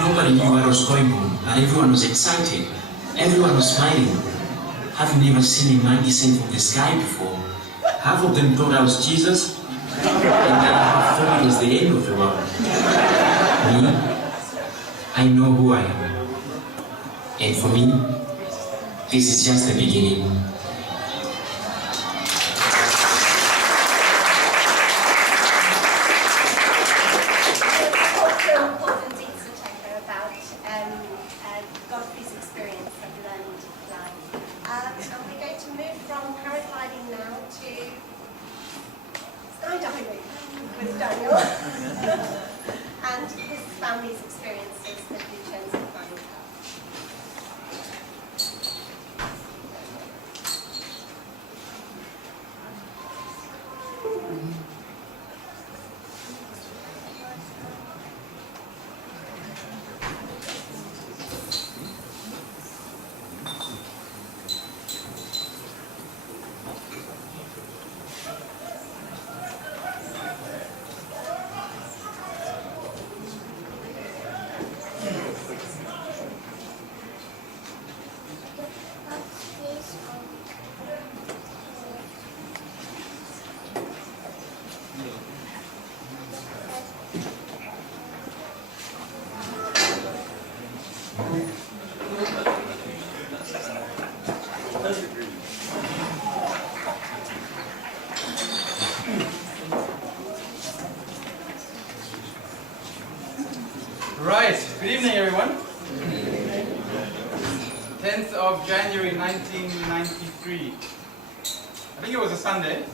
Nobody knew what was going on, but everyone was excited. Everyone was smiling. Having never seen a man descend from the sky before. Half of them thought I was Jesus, and the other half thought it was the end of the world. Me, I know who I am. And for me, this is just the beginning. Godfrey's experience of learning to fly. And we're going to move from paragliding now to skydiving with Daniel and his family's experiences that he chose to find. Right, good evening everyone. 10th of January 1993. I think it was a Sunday.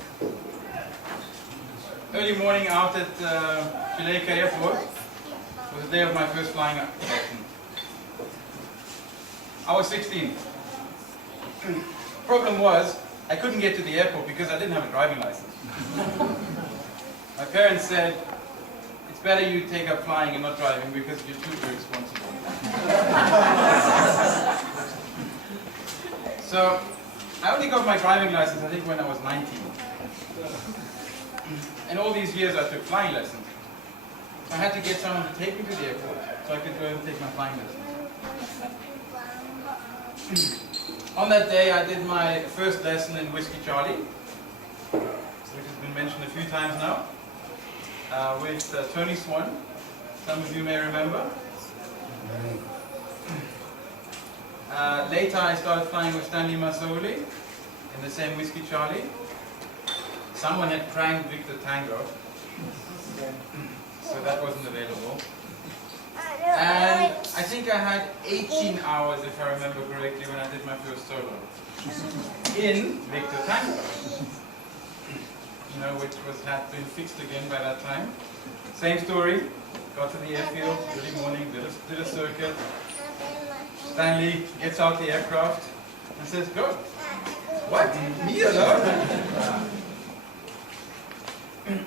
Early morning out at Blantyre Airport was the day of my first flying lesson. I was 16. Problem was, I couldn't get to the airport because I didn't have a driving license. My parents said, it's better you take up flying and not driving because you're too irresponsible. So, I only got my driving license I think when I was 19. And all these years I took flying lessons. So I had to get someone to take me to the airport so I could go and take my flying lessons. On that day I did my first lesson in Whiskey Charlie, which has been mentioned a few times now, with Tony Swan. Some of you may remember. Later I started flying with Stanley Masoli in the same Whiskey Charlie. Someone had pranked Victor Tango, so that wasn't available. And I think I had 18 hours, if I remember correctly, when I did my first solo in Victor Tango, which had been fixed again by that time. Same story. Got to the airfield early morning, did a circuit. Stanley gets out the aircraft and says, "Go." What? Me alone?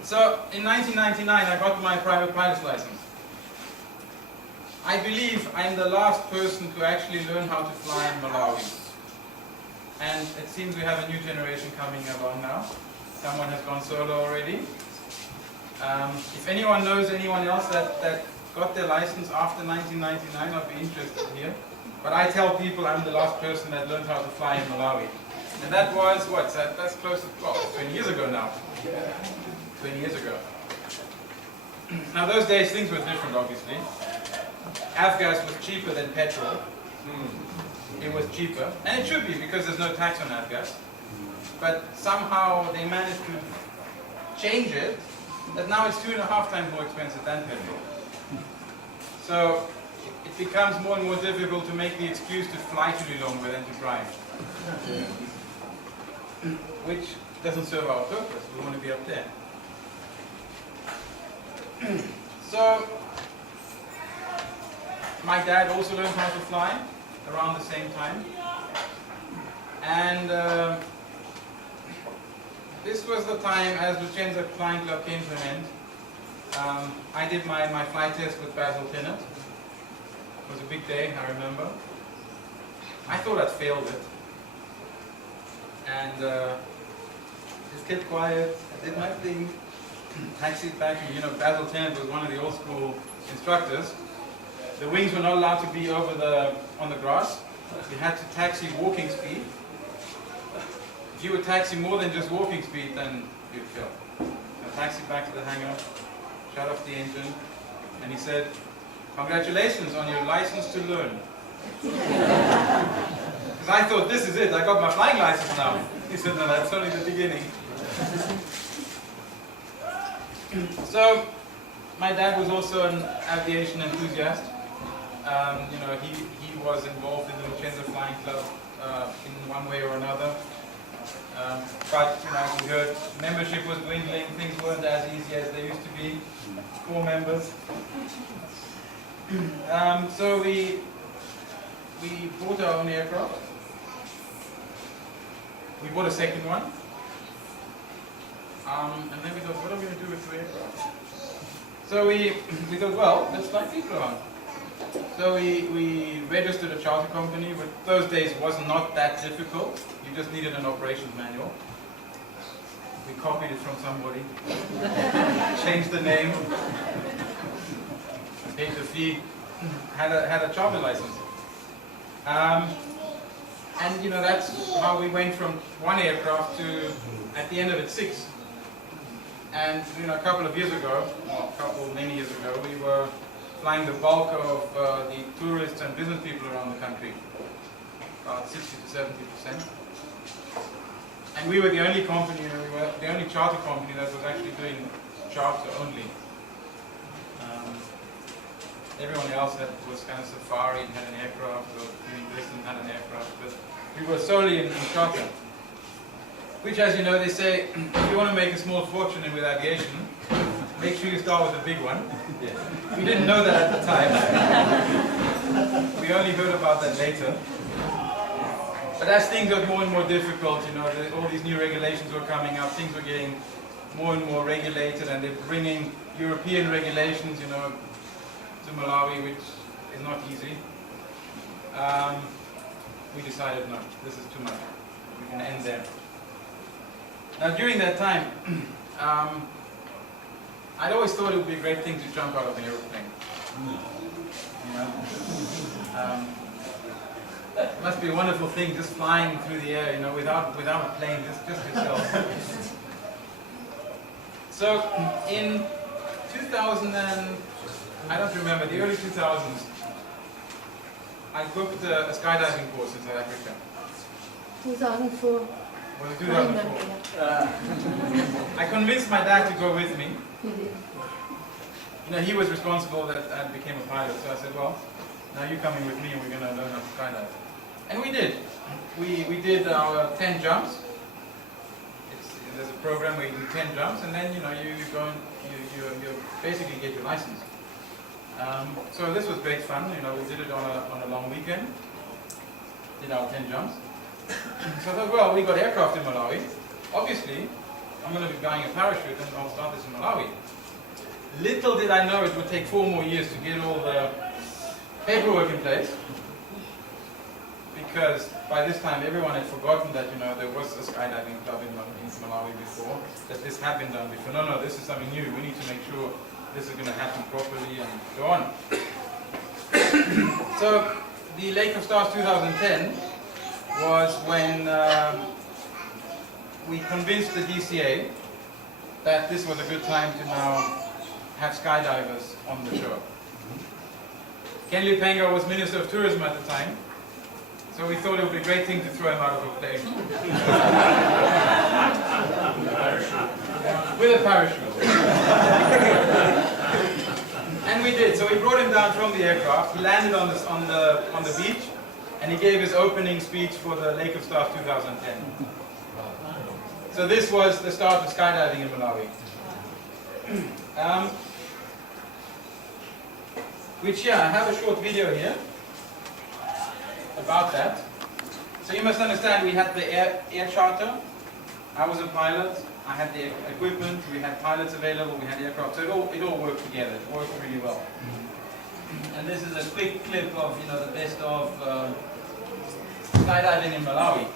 So in 1999 I got my private pilot's license. I believe I'm the last person to actually learn how to fly in Malawi. And it seems we have a new generation coming along now. Someone has gone solo already. If anyone knows anyone else that got their license after 1999, I'd be interested here. But I tell people I'm the last person that learned how to fly in Malawi. And that was, that's close to, 20 years ago now. 20 years ago. Now those days things were different obviously. Avgas was cheaper than petrol. It was cheaper. And it should be because there's no tax on Avgas. But somehow they managed to change it that now it's 2.5 times more expensive than petrol. So it becomes more and more difficult to make the excuse to fly to Lilongwe than to drive. Which doesn't serve our purpose. We want to be up there. So my dad also learned how to fly around the same time. And this was the time as Lucenza Flying Club came to an end. I did my flight test with Basil Tennant. It was a big day, I remember. I thought I'd failed it. And just kept quiet, I did my thing, taxied back. Basil Tennant was one of the old school instructors. The wings were not allowed to be on the grass. You had to taxi walking speed. If you would taxi more than just walking speed, then you'd fail. I taxied back to the hangar, shut off the engine, and he said, "Congratulations on your license to learn." Because I thought, this is it, I got my flying license now. He said, "No, that's only the beginning." So, my dad was also an aviation enthusiast. He was involved in the Lucenza Flying Club in one way or another. But as we heard, membership was dwindling, things weren't as easy as they used to be. 4 members. So we bought our own aircraft. We bought a second one. And then we thought, what are we going to do with 2 aircraft? So we thought, well, let's fly people around. So we registered a charter company, which those days was not that difficult. You just needed an operations manual. We copied it from somebody, changed the name, paid the fee, had a charter license. And that's how we went from 1 aircraft to, at the end of it, 6. And a couple of years ago, many years ago, we were flying the bulk of the tourists and business people around the country, about 60 to 70%. And we were the only company, we were the only charter company that was actually doing charter only. Everyone else was kind of safari and had an aircraft, or doing this and had an aircraft, but we were solely in charter. Which, as you know, they say, if you want to make a small fortune with aviation, make sure you start with a big one. We didn't know that at the time. We only heard about that later. But as things got more and more difficult, you know, all these new regulations were coming up, things were getting more and more regulated, and they're bringing European regulations, you know, to Malawi, which is not easy. We decided, no, this is too much. We can end there. Now, during that time, I'd always thought it would be a great thing to jump out of an aeroplane. You know? It must be a wonderful thing, just flying through the air, you know, without a plane, just yourself. So, in 2000 and, I don't remember, the early 2000s, I booked a skydiving course in South Africa. 2004. Was it 2004? I convinced my dad to go with me. You know, he was responsible that I became a pilot, so I said, well, now you're coming with me and we're going to learn how to skydive. And we did. We did our 10 jumps. There's a program where you do 10 jumps, and then, you know, you go and you basically get your license. So this was great fun. You know, we did it on a long weekend. Did our 10 jumps. So I thought, well, we got aircraft in Malawi. Obviously, I'm going to be buying a parachute and I'll start this in Malawi. Little did I know it would take 4 more years to get all the paperwork in place. Because by this time everyone had forgotten that, you know, there was a skydiving club in Malawi before, that this had been done before. No, this is something new. We need to make sure this is going to happen properly and so on. So the Lake of Stars 2010 was when we convinced the DCA that this was a good time to now have skydivers on the show. Ken Lipenga was Minister of Tourism at the time, so we thought it would be a great thing to throw him out of a plane. With a parachute. And we did. So we brought him down from the aircraft. He landed on the beach, and he gave his opening speech for the Lake of Stars 2010. So this was the start of skydiving in Malawi. I have a short video here about that. So you must understand, we had the air charter. I was a pilot. I had the equipment. We had pilots available. We had aircraft. So it all worked together. It worked really well. And this is a quick clip of, you know, the best of skydiving in Malawi.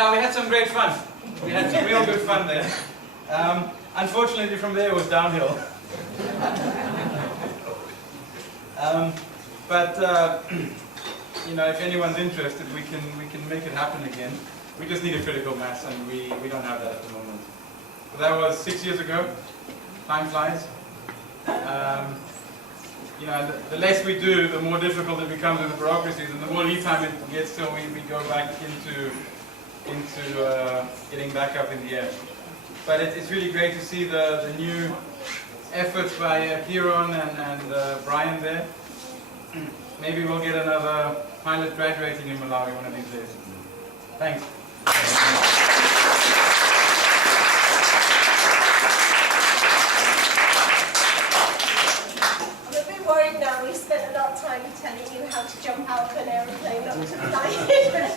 Yeah, we had some great fun. We had some real good fun there. Unfortunately, from there it was downhill. You know, if anyone's interested, we can make it happen again. We just need a critical mass, and we don't have that at the moment. But that was 6 years ago. Time flies. You know, the less we do, the more difficult it becomes with the bureaucracies, and the more lead time it gets till we go back into getting back up in the air. But it's really great to see the new efforts by Kieron and Brian there. Maybe we'll get another pilot graduating in Malawi one of these days. Thanks. I'm a bit worried now. We spent a lot of time telling you how to jump out of an aeroplane, not to fly it.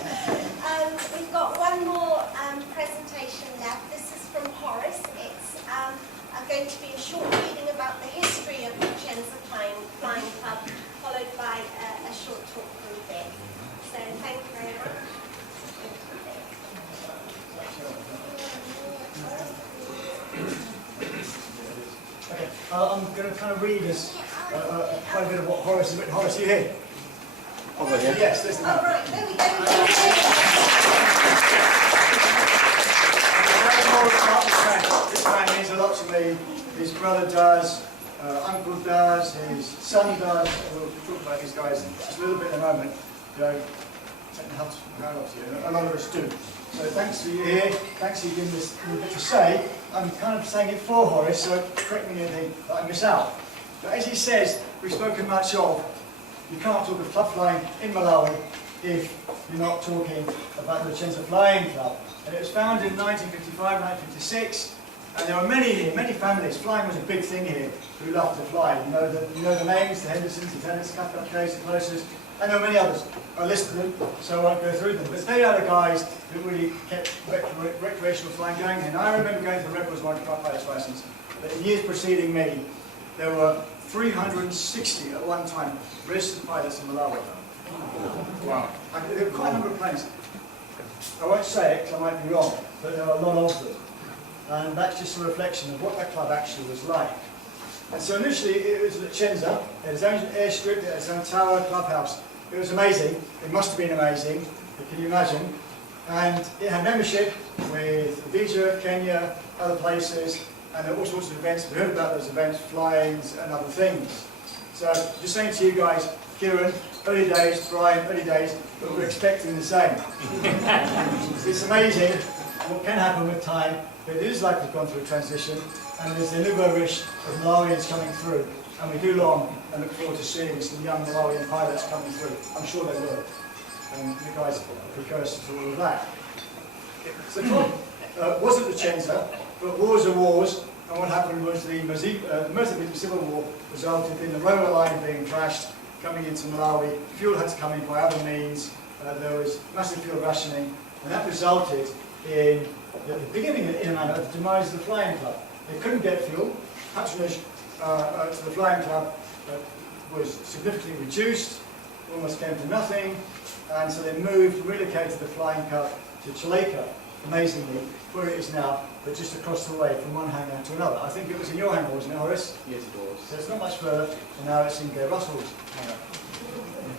We've got one more presentation left. This is from Horace. It's going to be a short reading about the history of the Vicenza Flying Club, followed by a short talk from Vic. So thank you very much. Okay, I'm going to kind of read us quite a bit of what Horace has written. Horace, are you here? Over here. Yes, there's the man. All right, there we go. This man means a lot to me. His brother does, uncle does, his son does. We'll talk about these guys just a little bit in a moment. You know, helps you. A lot of us do. So thanks for you here. Thanks for giving this a bit to say. I'm kind of saying it for Horace, so correct me anything that I miss out. But as he says, we've spoken much of, you can't talk of club flying in Malawi if you're not talking about the Vicenza Flying Club. And it was founded in 1955, 1956, and there were many families. Flying was a big thing here who loved to fly. You know the names, the Hendersons, the Tennants, the Cathcart, the Closers, and there are many others. I listed them, so I won't go through them. But they are the guys who really kept recreational flying going here. And I remember going to the records one club pilot's license, that in years preceding me, there were 360 at one time registered pilots in Malawi. Wow. And there were quite a number of planes. I won't say it because I might be wrong, but there are a lot of them. And that's just a reflection of what that club actually was like. And so initially it was at Vicenza, it had its own airstrip, it had its own tower, clubhouse. It was amazing, it must have been amazing, can you imagine? And it had membership with Rhodesia, Kenya, other places, and there were all sorts of events. We heard about those events, flyings and other things. So just saying to you guys, Kieran, early days, Brian, early days, but we're expecting the same. It's amazing what can happen with time, but it is like we've gone through a transition, and there's the nouveau riche of Malawians coming through, and we do long and look forward to seeing some young Malawian pilots coming through. I'm sure they will. And you guys are precursors to all of that. So the club wasn't Vicenza, but wars are wars, and what happened was the Mozambique Civil War resulted in the Roma line being trashed, coming into Malawi. Fuel had to come in by other means. There was massive fuel rationing, and that resulted in the beginning, in a manner, of the demise of the Flying Club. They couldn't get fuel. Patronage to the Flying Club was significantly reduced, almost came to nothing, and so they relocated the Flying Club to Chileka, amazingly, where it is now, but just across the way from one hangar to another. I think it was in your hangar, wasn't it, Horace? Yes, it was. So it's not much further, and now it's in Gay Russell's hangar,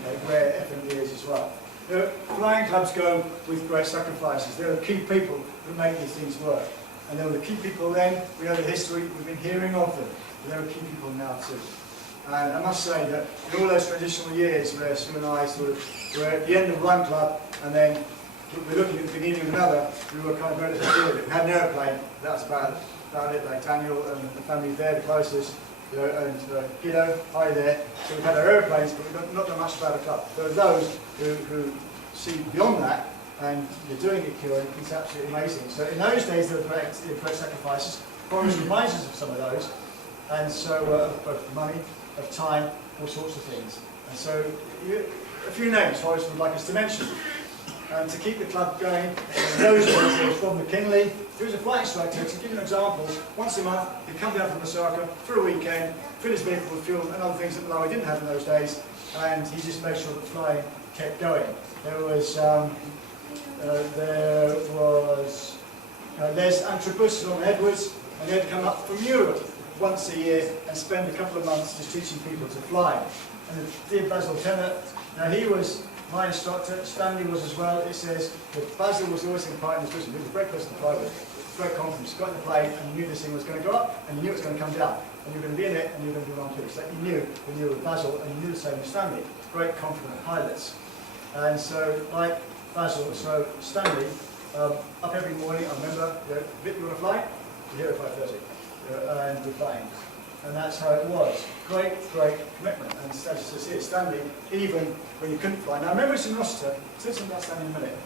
okay, where FMD is as well. The flying clubs go with great sacrifices. There are key people who make these things work. And there were the key people then, we know the history, we've been hearing of them. But there are key people now too. And I must say that in all those transitional years where Sue and I were at the end of one club and then we're looking at the beginning of another, we were kind of relatively good. We had an aeroplane, that's about it, like Daniel and the family there, the closest, and Guido, hi there. So we've had our aeroplanes, but we've not done much about a club. There are those who see beyond that, and you're doing it, Kieran, it's absolutely amazing. So in those days there were great sacrifices. Forrest reminds us of some of those, and so both of money, of time, all sorts of things. And so a few names Forrest would like us to mention. And to keep the club going, in those days there was Rob McKinley, who was a flight instructor. To give you an example, once a month he'd come down from Lusaka for a weekend, fill his vehicle with fuel and other things that Malawi didn't have in those days, and he just made sure that flying kept going. There was there was Les Antrobus, Norman Edwards, and they'd come up from Europe once a year and spend a couple of months just teaching people to fly. And dear Basil Tennant, now he was my instructor, Stanley was as well. It says that Basil was always in part in this business. He was a great person to fly with, great confidence. You got in the plane and you knew this thing was going to go up and you knew it was going to come down. And you were going to be in it and you were going to be wrong too. So that you knew when you were with Basil and you knew the same with Stanley. Great confident pilots. And so, like Basil, so Stanley, up every morning, I remember, Vic, you want to fly? You're here at 5:30. And we're flying. And that's how it was. Great, great commitment. And as it says here, Stanley, even when you couldn't fly. Now, I remember it's in Rossiter, I'll tell you something about Stanley in a minute.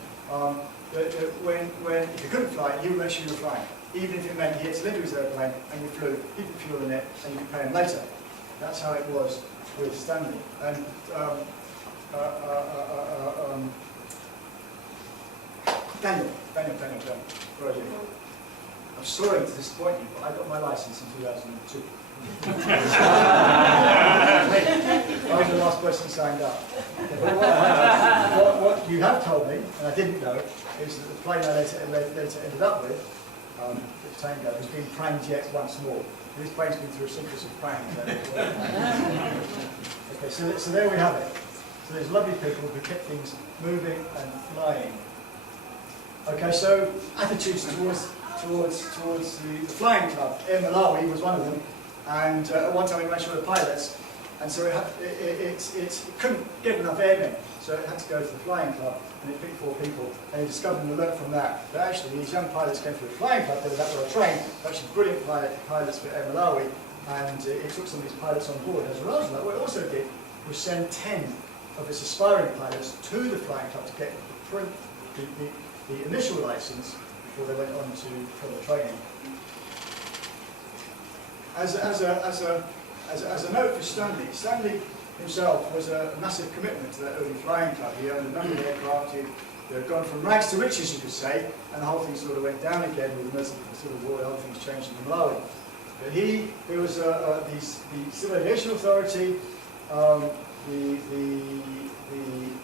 When if you couldn't fly, he would make sure you were flying. Even if it meant he had to leave his airplane and you flew, he put fuel in it and you could pay him later. That's how it was with Stanley. And Daniel, where are you? I'm sorry to disappoint you, but I got my license in 2002. I was the last person signed up. But what you have told me, and I didn't know, is that the plane I later ended up with, the Tango, has been pranged yet once more. This plane's been through a sequence of prangs. Okay, so there we have it. So there's lovely people who kept things moving and flying. Okay, so attitudes towards the flying club. In Malawi was one of them, and at one time we managed to the pilots, and so it couldn't get enough airmen, so it had to go to the flying club, and it picked 4 people, and he discovered and learned from that actually these young pilots came through the flying club, they were that well trained, actually brilliant pilots for Air Malawi, and it took some of these pilots on board. As a result of that, what it also did was send 10 of its aspiring pilots to the flying club to get the initial license before they went on to further training. As a note for Stanley, Stanley himself was a massive commitment to that early flying club. He owned a number of aircraft. He had gone from rags to riches, you could say, and the whole thing sort of went down again with the sort of war. The whole thing's changed in Malawi. But there was the Civil Aviation Authority, the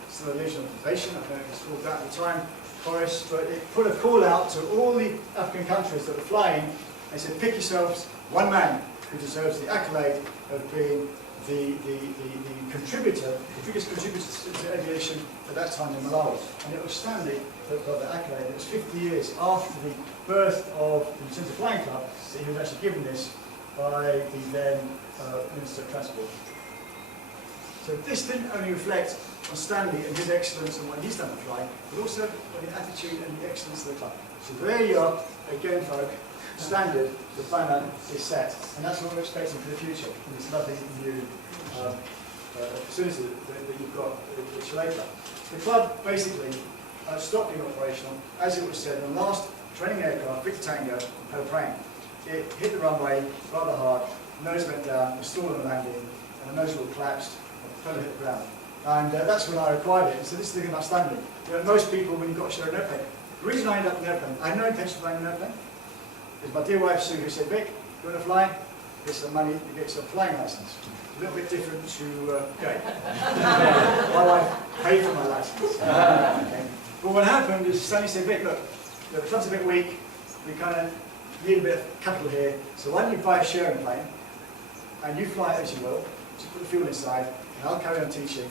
Civil Aviation Organization, I don't know if it was called that at the time, Forest, but it put a call out to all the African countries that were flying and said, pick yourselves one man who deserves the accolade of being the contributor, the biggest contributor to aviation at that time in Malawi. And it was Stanley that got the accolade. It was 50 years after the birth of the Centre Flying Club that he was actually given this by the then Minister of Transport. So this didn't only reflect on Stanley and his excellence and what he's done for flying, but also on the attitude and the excellence of the club. So there you are, again folk, standard, the banner is set, and that's what we're expecting for the future, in this lovely new facility that you've got at Chalet Club. The club basically stopped being operational, as it was said, the last training aircraft, Victor Tango, had a prank. It hit the runway rather hard, nose went down, was stalled on the landing, and the nose wheel collapsed, and fell hit the ground. And that's when I acquired it. So this is the thing about Stanley. Most people, when you've got to share an airplane, the reason I ended up in an airplane, I had no intention of flying an airplane. It was my dear wife Sue who said, Vic, you want to fly? Here's some money to get yourself a flying license. A little bit different to Gay. My wife paid for my license. Okay. But what happened is Stanley said, Vic, look, the club's a bit weak. We kind of need a bit of capital here. So why don't you buy a sharing plane and you fly it as you will, just put the fuel inside, and I'll carry on teaching.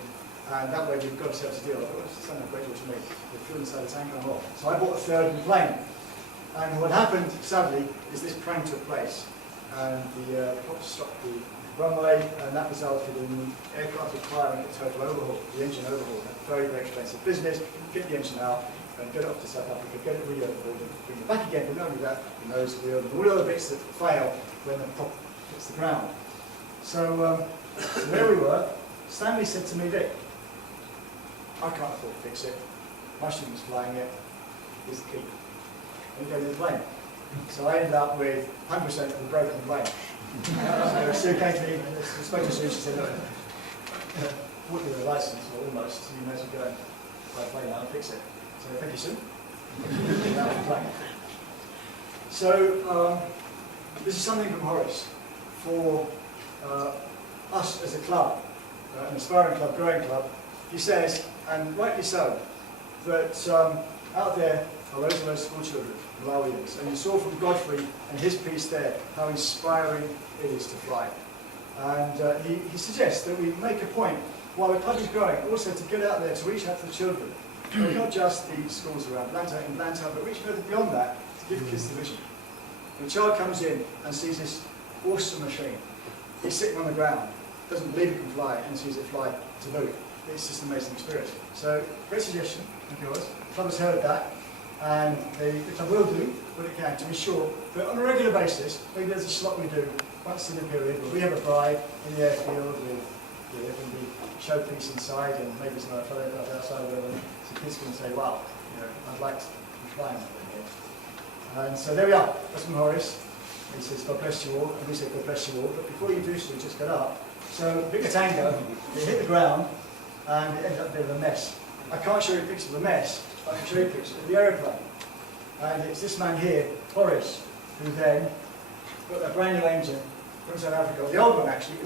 And that way we've got ourselves a deal. I thought, it's something great to me. The fuel inside the tank and all. So I bought a third in the plane. And what happened, sadly, is this prank took place. And the helicopter stopped the runway, and that resulted in the aircraft requiring a total overhaul, the engine overhaul. A very, very expensive business. Get the engine out and get it off to South Africa, get it re-overhauled, and bring it back again. But not only that, the nose wheel, and all the other bits that fail when the prop hits the ground. So there we were. Stanley said to me, Vic, I can't afford to fix it. My student's flying it. Here's the key. And go to the plane. So I ended up with 100% of the broken plane. So Sue came to me, and spoke to Sue, she said, look, what with a license, or almost, so you may as well go and buy a plane now and fix it. So thank you, Sue. That was the plane. So this is something from Horace for us as a club, an aspiring club, growing club. He says, and rightly so, that out there are loads and loads of school children, Malawians, and you saw from Godfrey and his piece there how inspiring it is to fly. And he suggests that we make a point, while the club is growing, also to get out there to reach out to the children. Not just the schools around Blantyre and Blantyre, but reach further beyond that to give kids the vision. When a child comes in and sees this awesome machine, he's sitting on the ground, doesn't believe it can fly, and sees it fly to boot. It's just an amazing experience. So, great suggestion of yours. The club has heard that, and the club will do what it can to be sure that on a regular basis, maybe there's a slot we do once in a period where we have a bride in the airfield with the showpiece inside, and maybe some other fellow outside there, and so kids can say, wow, I'd like to be flying here. And so there we are. That's from Horace. He says, God bless you all, and we say, God bless you all. But before you do so, just get up. So, big a tango, it hit the ground, and it ended up a bit of a mess. I can't show you a picture of the mess, but I can show you a picture of the aeroplane. And it's this man here, Horace, who then got that brand new engine from South Africa. The old one, actually,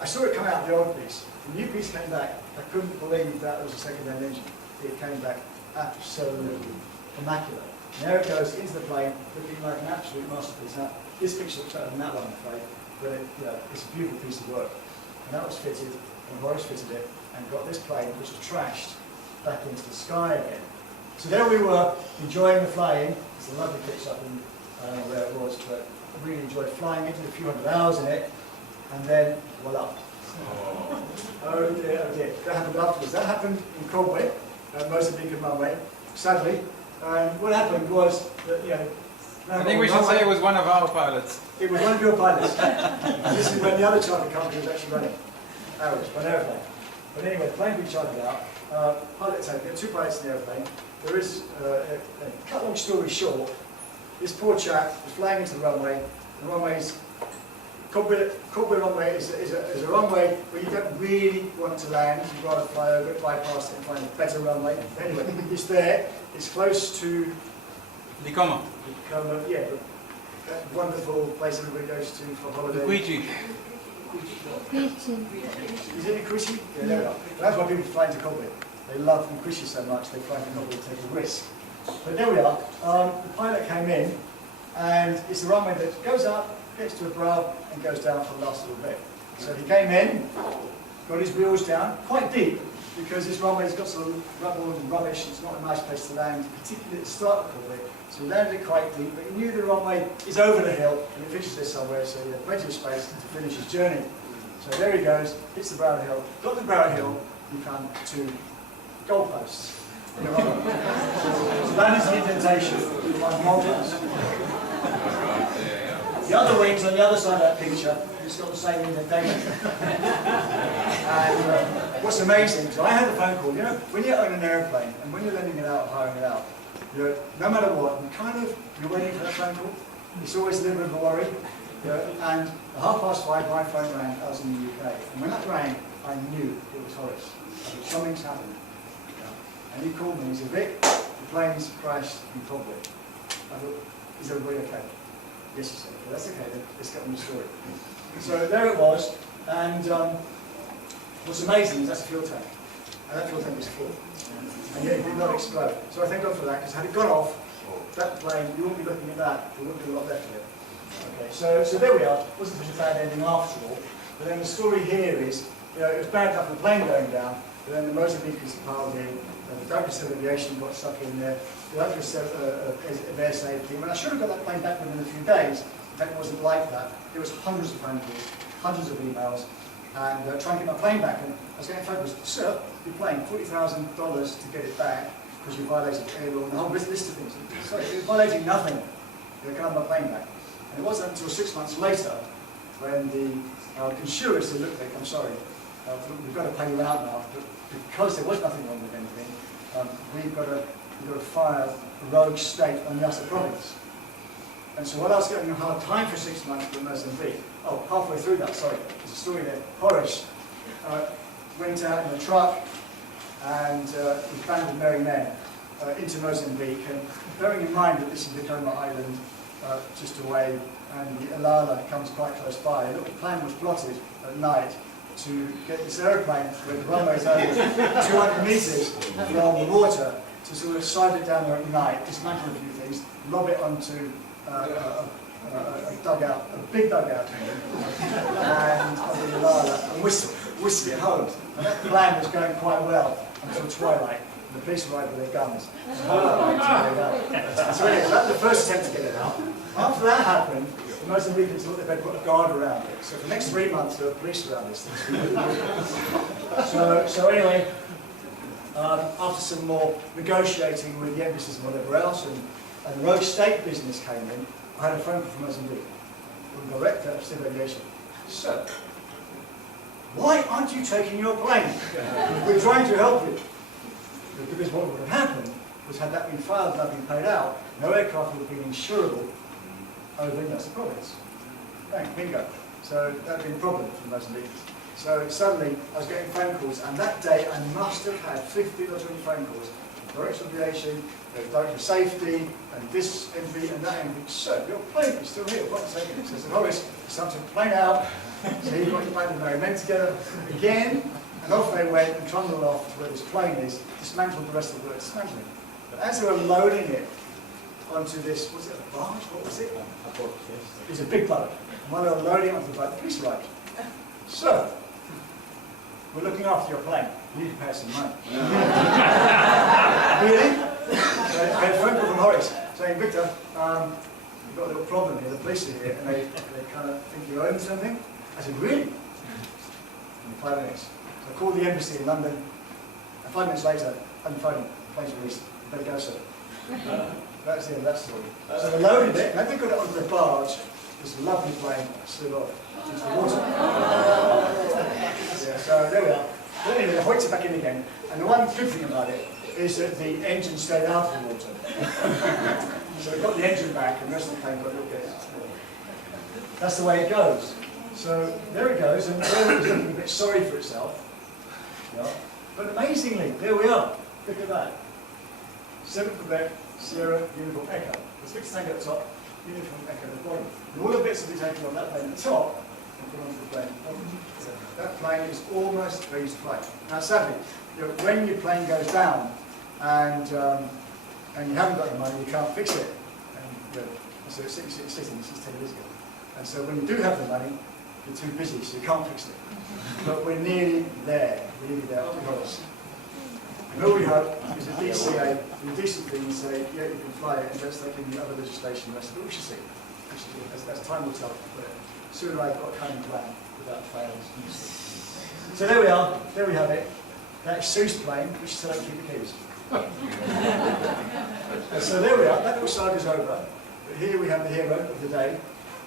I saw it come out of the old piece. The new piece came back. I couldn't believe that was a second-hand engine. It came back absolutely immaculate. And there it goes into the plane, looking like an absolute masterpiece. Now, this picture looks better than that one, I'm afraid, but it's a beautiful piece of work. And that was fitted, and Horace fitted it, and got this plane, which was trashed, back into the sky again. So there we were, enjoying the flying. It's a lovely picture up in, I don't know where it was, but I really enjoyed flying it, did a few hundred hours in it, and then, voila. Oh dear, oh dear. That happened afterwards. That happened in Conway, Mozambique and Malawi, sadly. And what happened was that, I think we should say it was one of our pilots. It was one of your pilots. And this is when the other charter company was actually running hours, by an airplane. But anyway, the plane being chartered out, pilot tape, there are two pilots in the airplane. There is, cut long story short, this poor chap was flying into the runway. The runway's Cockpit runway is a runway where you don't really want to land. You'd rather fly over it, bypass it, and find a better runway. Anyway, it's there. It's close to Likoma. Yeah, that wonderful place everybody goes to for holiday. Kuichi. Is it Nkuichi? Yeah, there we are. That's why people fly into Cockpit. They love Nkuichi so much, they fly into Cockpit to take a risk. But there we are. The pilot came in, and it's a runway that goes up, gets to a brow, and goes down for the last little bit. So he came in, got his wheels down, quite deep, because this runway's got some rubble and rubbish. It's not a nice place to land, particularly at the start of the runway. So he landed it quite deep, but he knew the runway is over the hill, and it finishes there somewhere, so he had plenty of space to finish his journey. So there he goes, hits the brow of the hill. Got to the brow of the hill, he found two goalposts. So that is the indentation on goalposts. The other wings on the other side of that picture, it's got the same indentation. And what's amazing, so I had a phone call, when you own an airplane and when you're lending it out, hiring it out, no matter what, you're waiting for that phone call. It's always a little bit of a worry. And at 5:30, my phone rang. I was in the UK. And when that rang, I knew it was Horace. Something's happened. And he called me and he said, Vic, the plane's crashed in Conway. I thought, is everybody okay? Yes, he said. Well, that's okay then. Let's get on the story. So there it was. And what's amazing is that's a fuel tank. And that fuel tank is full. And yet it did not explode. So I thank God for that, because had it gone off, that plane, you wouldn't be looking at that. There wouldn't be a lot left of it. Okay, so there we are. It wasn't such a bad ending after all. But then the story here is, it was bad enough the plane going down, but then the Mozambique's piled in, the Douglas of Aviation got stuck in there, the Douglas of Air Safety. And I should have got that plane back within a few days. In fact, it wasn't like that. There was hundreds of phone calls, hundreds of emails, and trying to get my plane back. And I was getting phone calls, sir, you're paying $40,000 to get it back because you violated air law and the whole list of things. Sorry, you're violating nothing. You're going to have my plane back. And it wasn't until 6 months later when the consumer said, look, I'm sorry, we've got to pay you out now, but because there was nothing wrong with anything, we've got to fire a rogue state on the Asa province. And so while I was getting a hard time for 6 months for Mozambique, halfway through that, sorry, there's a story there. Horace went out in a truck and with a band of merry men into Mozambique, and bearing in mind that this is Likoma Island just away, and the Ilala comes quite close by, a little plan was plotted at night to get this aeroplane, where the runway is over 200 metres from the water, to to sort of slide it down there at night, dismantle a few things, lob it onto a dugout, a big dugout, and whisk it home. And that plan was going quite well until twilight. The police arrived with their guns. So anyway, that was the first attempt to get it out. After that happened, the Mozambicans thought they'd put a guard around it. So for the next 3 months, there were police around this thing. So anyway, after some more negotiating with the embassies and whatever else, and the rogue state business came in, I had a phone call from Mozambique, from the director of civil aviation. So, why aren't you taking your plane? We're trying to help you. Because what would have happened was, had that been filed and that been paid out, no aircraft would have been insurable over in Nelson province. Bang, bingo. So that would have been a problem for the Mozambicans. So suddenly I was getting phone calls, and that day I must have had 15 or 20 phone calls. Director of Aviation, the Director of Safety, and this MV and that MV. So your plane is still here, what's taking it? So I said, Horace, it's time to plane out. So he got your plane and married men together again. And off they went and trundled off to where this plane is, dismantled the rest of the work, dismantling. But as they were loading it onto this, was it a barge? What was it? It was a big boat. And while they were loading it onto the boat, the police arrived. So, we're looking after your plane. You need to pay us some money. Really? So I had a phone call from Horace saying, Victor, you've got a little problem here. The police are here and they kind of think you owe them something. I said, really? In 5 minutes. So I called the embassy in London, and 5 minutes later, I'm phoning, the plane's released. You better go, sir. That's the end of that story. So they loaded it, and as they got it onto the barge, this lovely plane slid off into the water. Yeah, so there we are. But anyway, they hoiked it back in again, and the one good thing about it is that the engine stayed out of the water. So we got the engine back, and the rest of the plane got a little bit out. That's the way it goes. So there it goes, and there it was looking a bit sorry for itself. Yeah. But amazingly, there we are. Look at that. 7 Quebec, Sierra, Uniform Echo. The fixed tank at the top, Uniform Echo at the bottom. And all the bits will be taken on that plane at the top and put onto the plane at the bottom. So that plane is almost ready to fly. Now sadly, when your plane goes down and you haven't got the money, you can't fix it. And, so it's sitting, this is 10 years ago. And so when you do have the money, you're too busy, so you can't fix it. But we're nearly there. We're nearly there. Up to Horace. And all we hope is the DCA do a decent thing and say, yeah, you can fly it, and let's take in the other legislation and the rest of it. We should see. As time will tell. But sooner I've got a cunning plan without fails. So there we are. There we have it. That Seuss plane, which still don't keep the keys. And so there we are. That little saga's over. But here we have the hero of the day.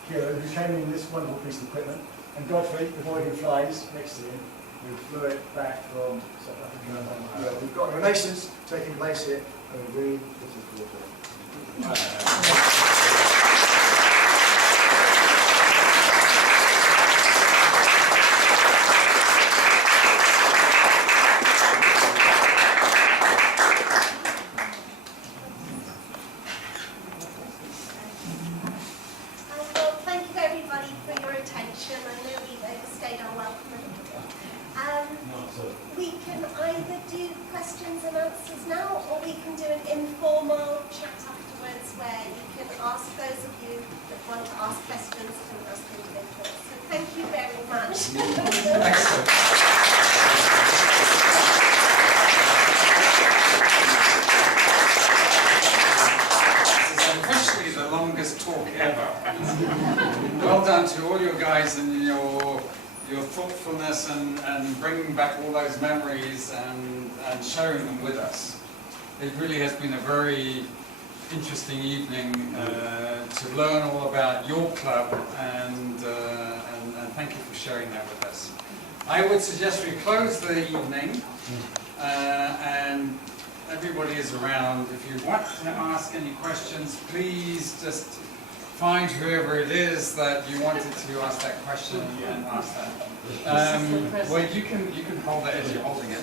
Hero who came in this wonderful piece of equipment, and Godfrey, the boy who flies next to him, who flew it back from South Africa. We've got a renaissance taking place here, and we're really looking forward to it. We can either do questions and answers now, or we can do an informal chat afterwards where you can ask those of you that want to ask questions and ask individuals. So thank you very much. Excellent. This is officially the longest talk ever. Well done to all your guys and your thoughtfulness and bringing back all those memories and sharing them with us. It really has been a very interesting evening to learn all about your club and thank you for sharing that with us. I would suggest we close the evening and everybody is around. If you want to ask any questions, please just find whoever it is that you wanted to ask that question and ask that. Well, you can hold it as you're holding it.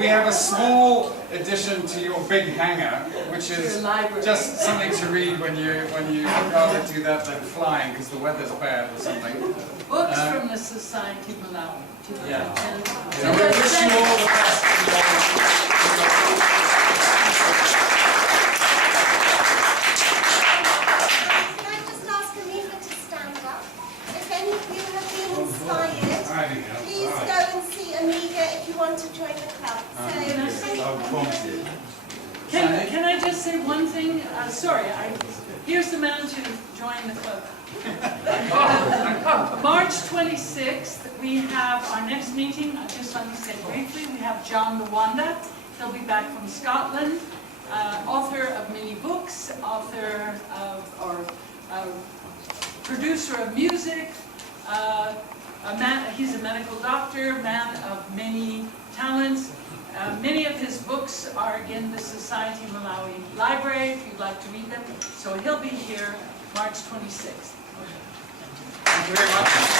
We have a small addition to your big hanger, which is just something to read when you rather do that than flying because the weather's bad or something. Books from the Society of Malawi. Yeah. So we wish you all the best. the club. Can I just say one thing? Sorry, here's the man to join the club. March 26th, we have our next meeting. I just want to say briefly, we have John Luanda. He'll be back from Scotland, author of many books, author of, or producer of music. He's a medical doctor, man of many talents. Many of his books are in the Society of Malawi library, if you'd like to read them. So he'll be here March 26th. Thank you very much.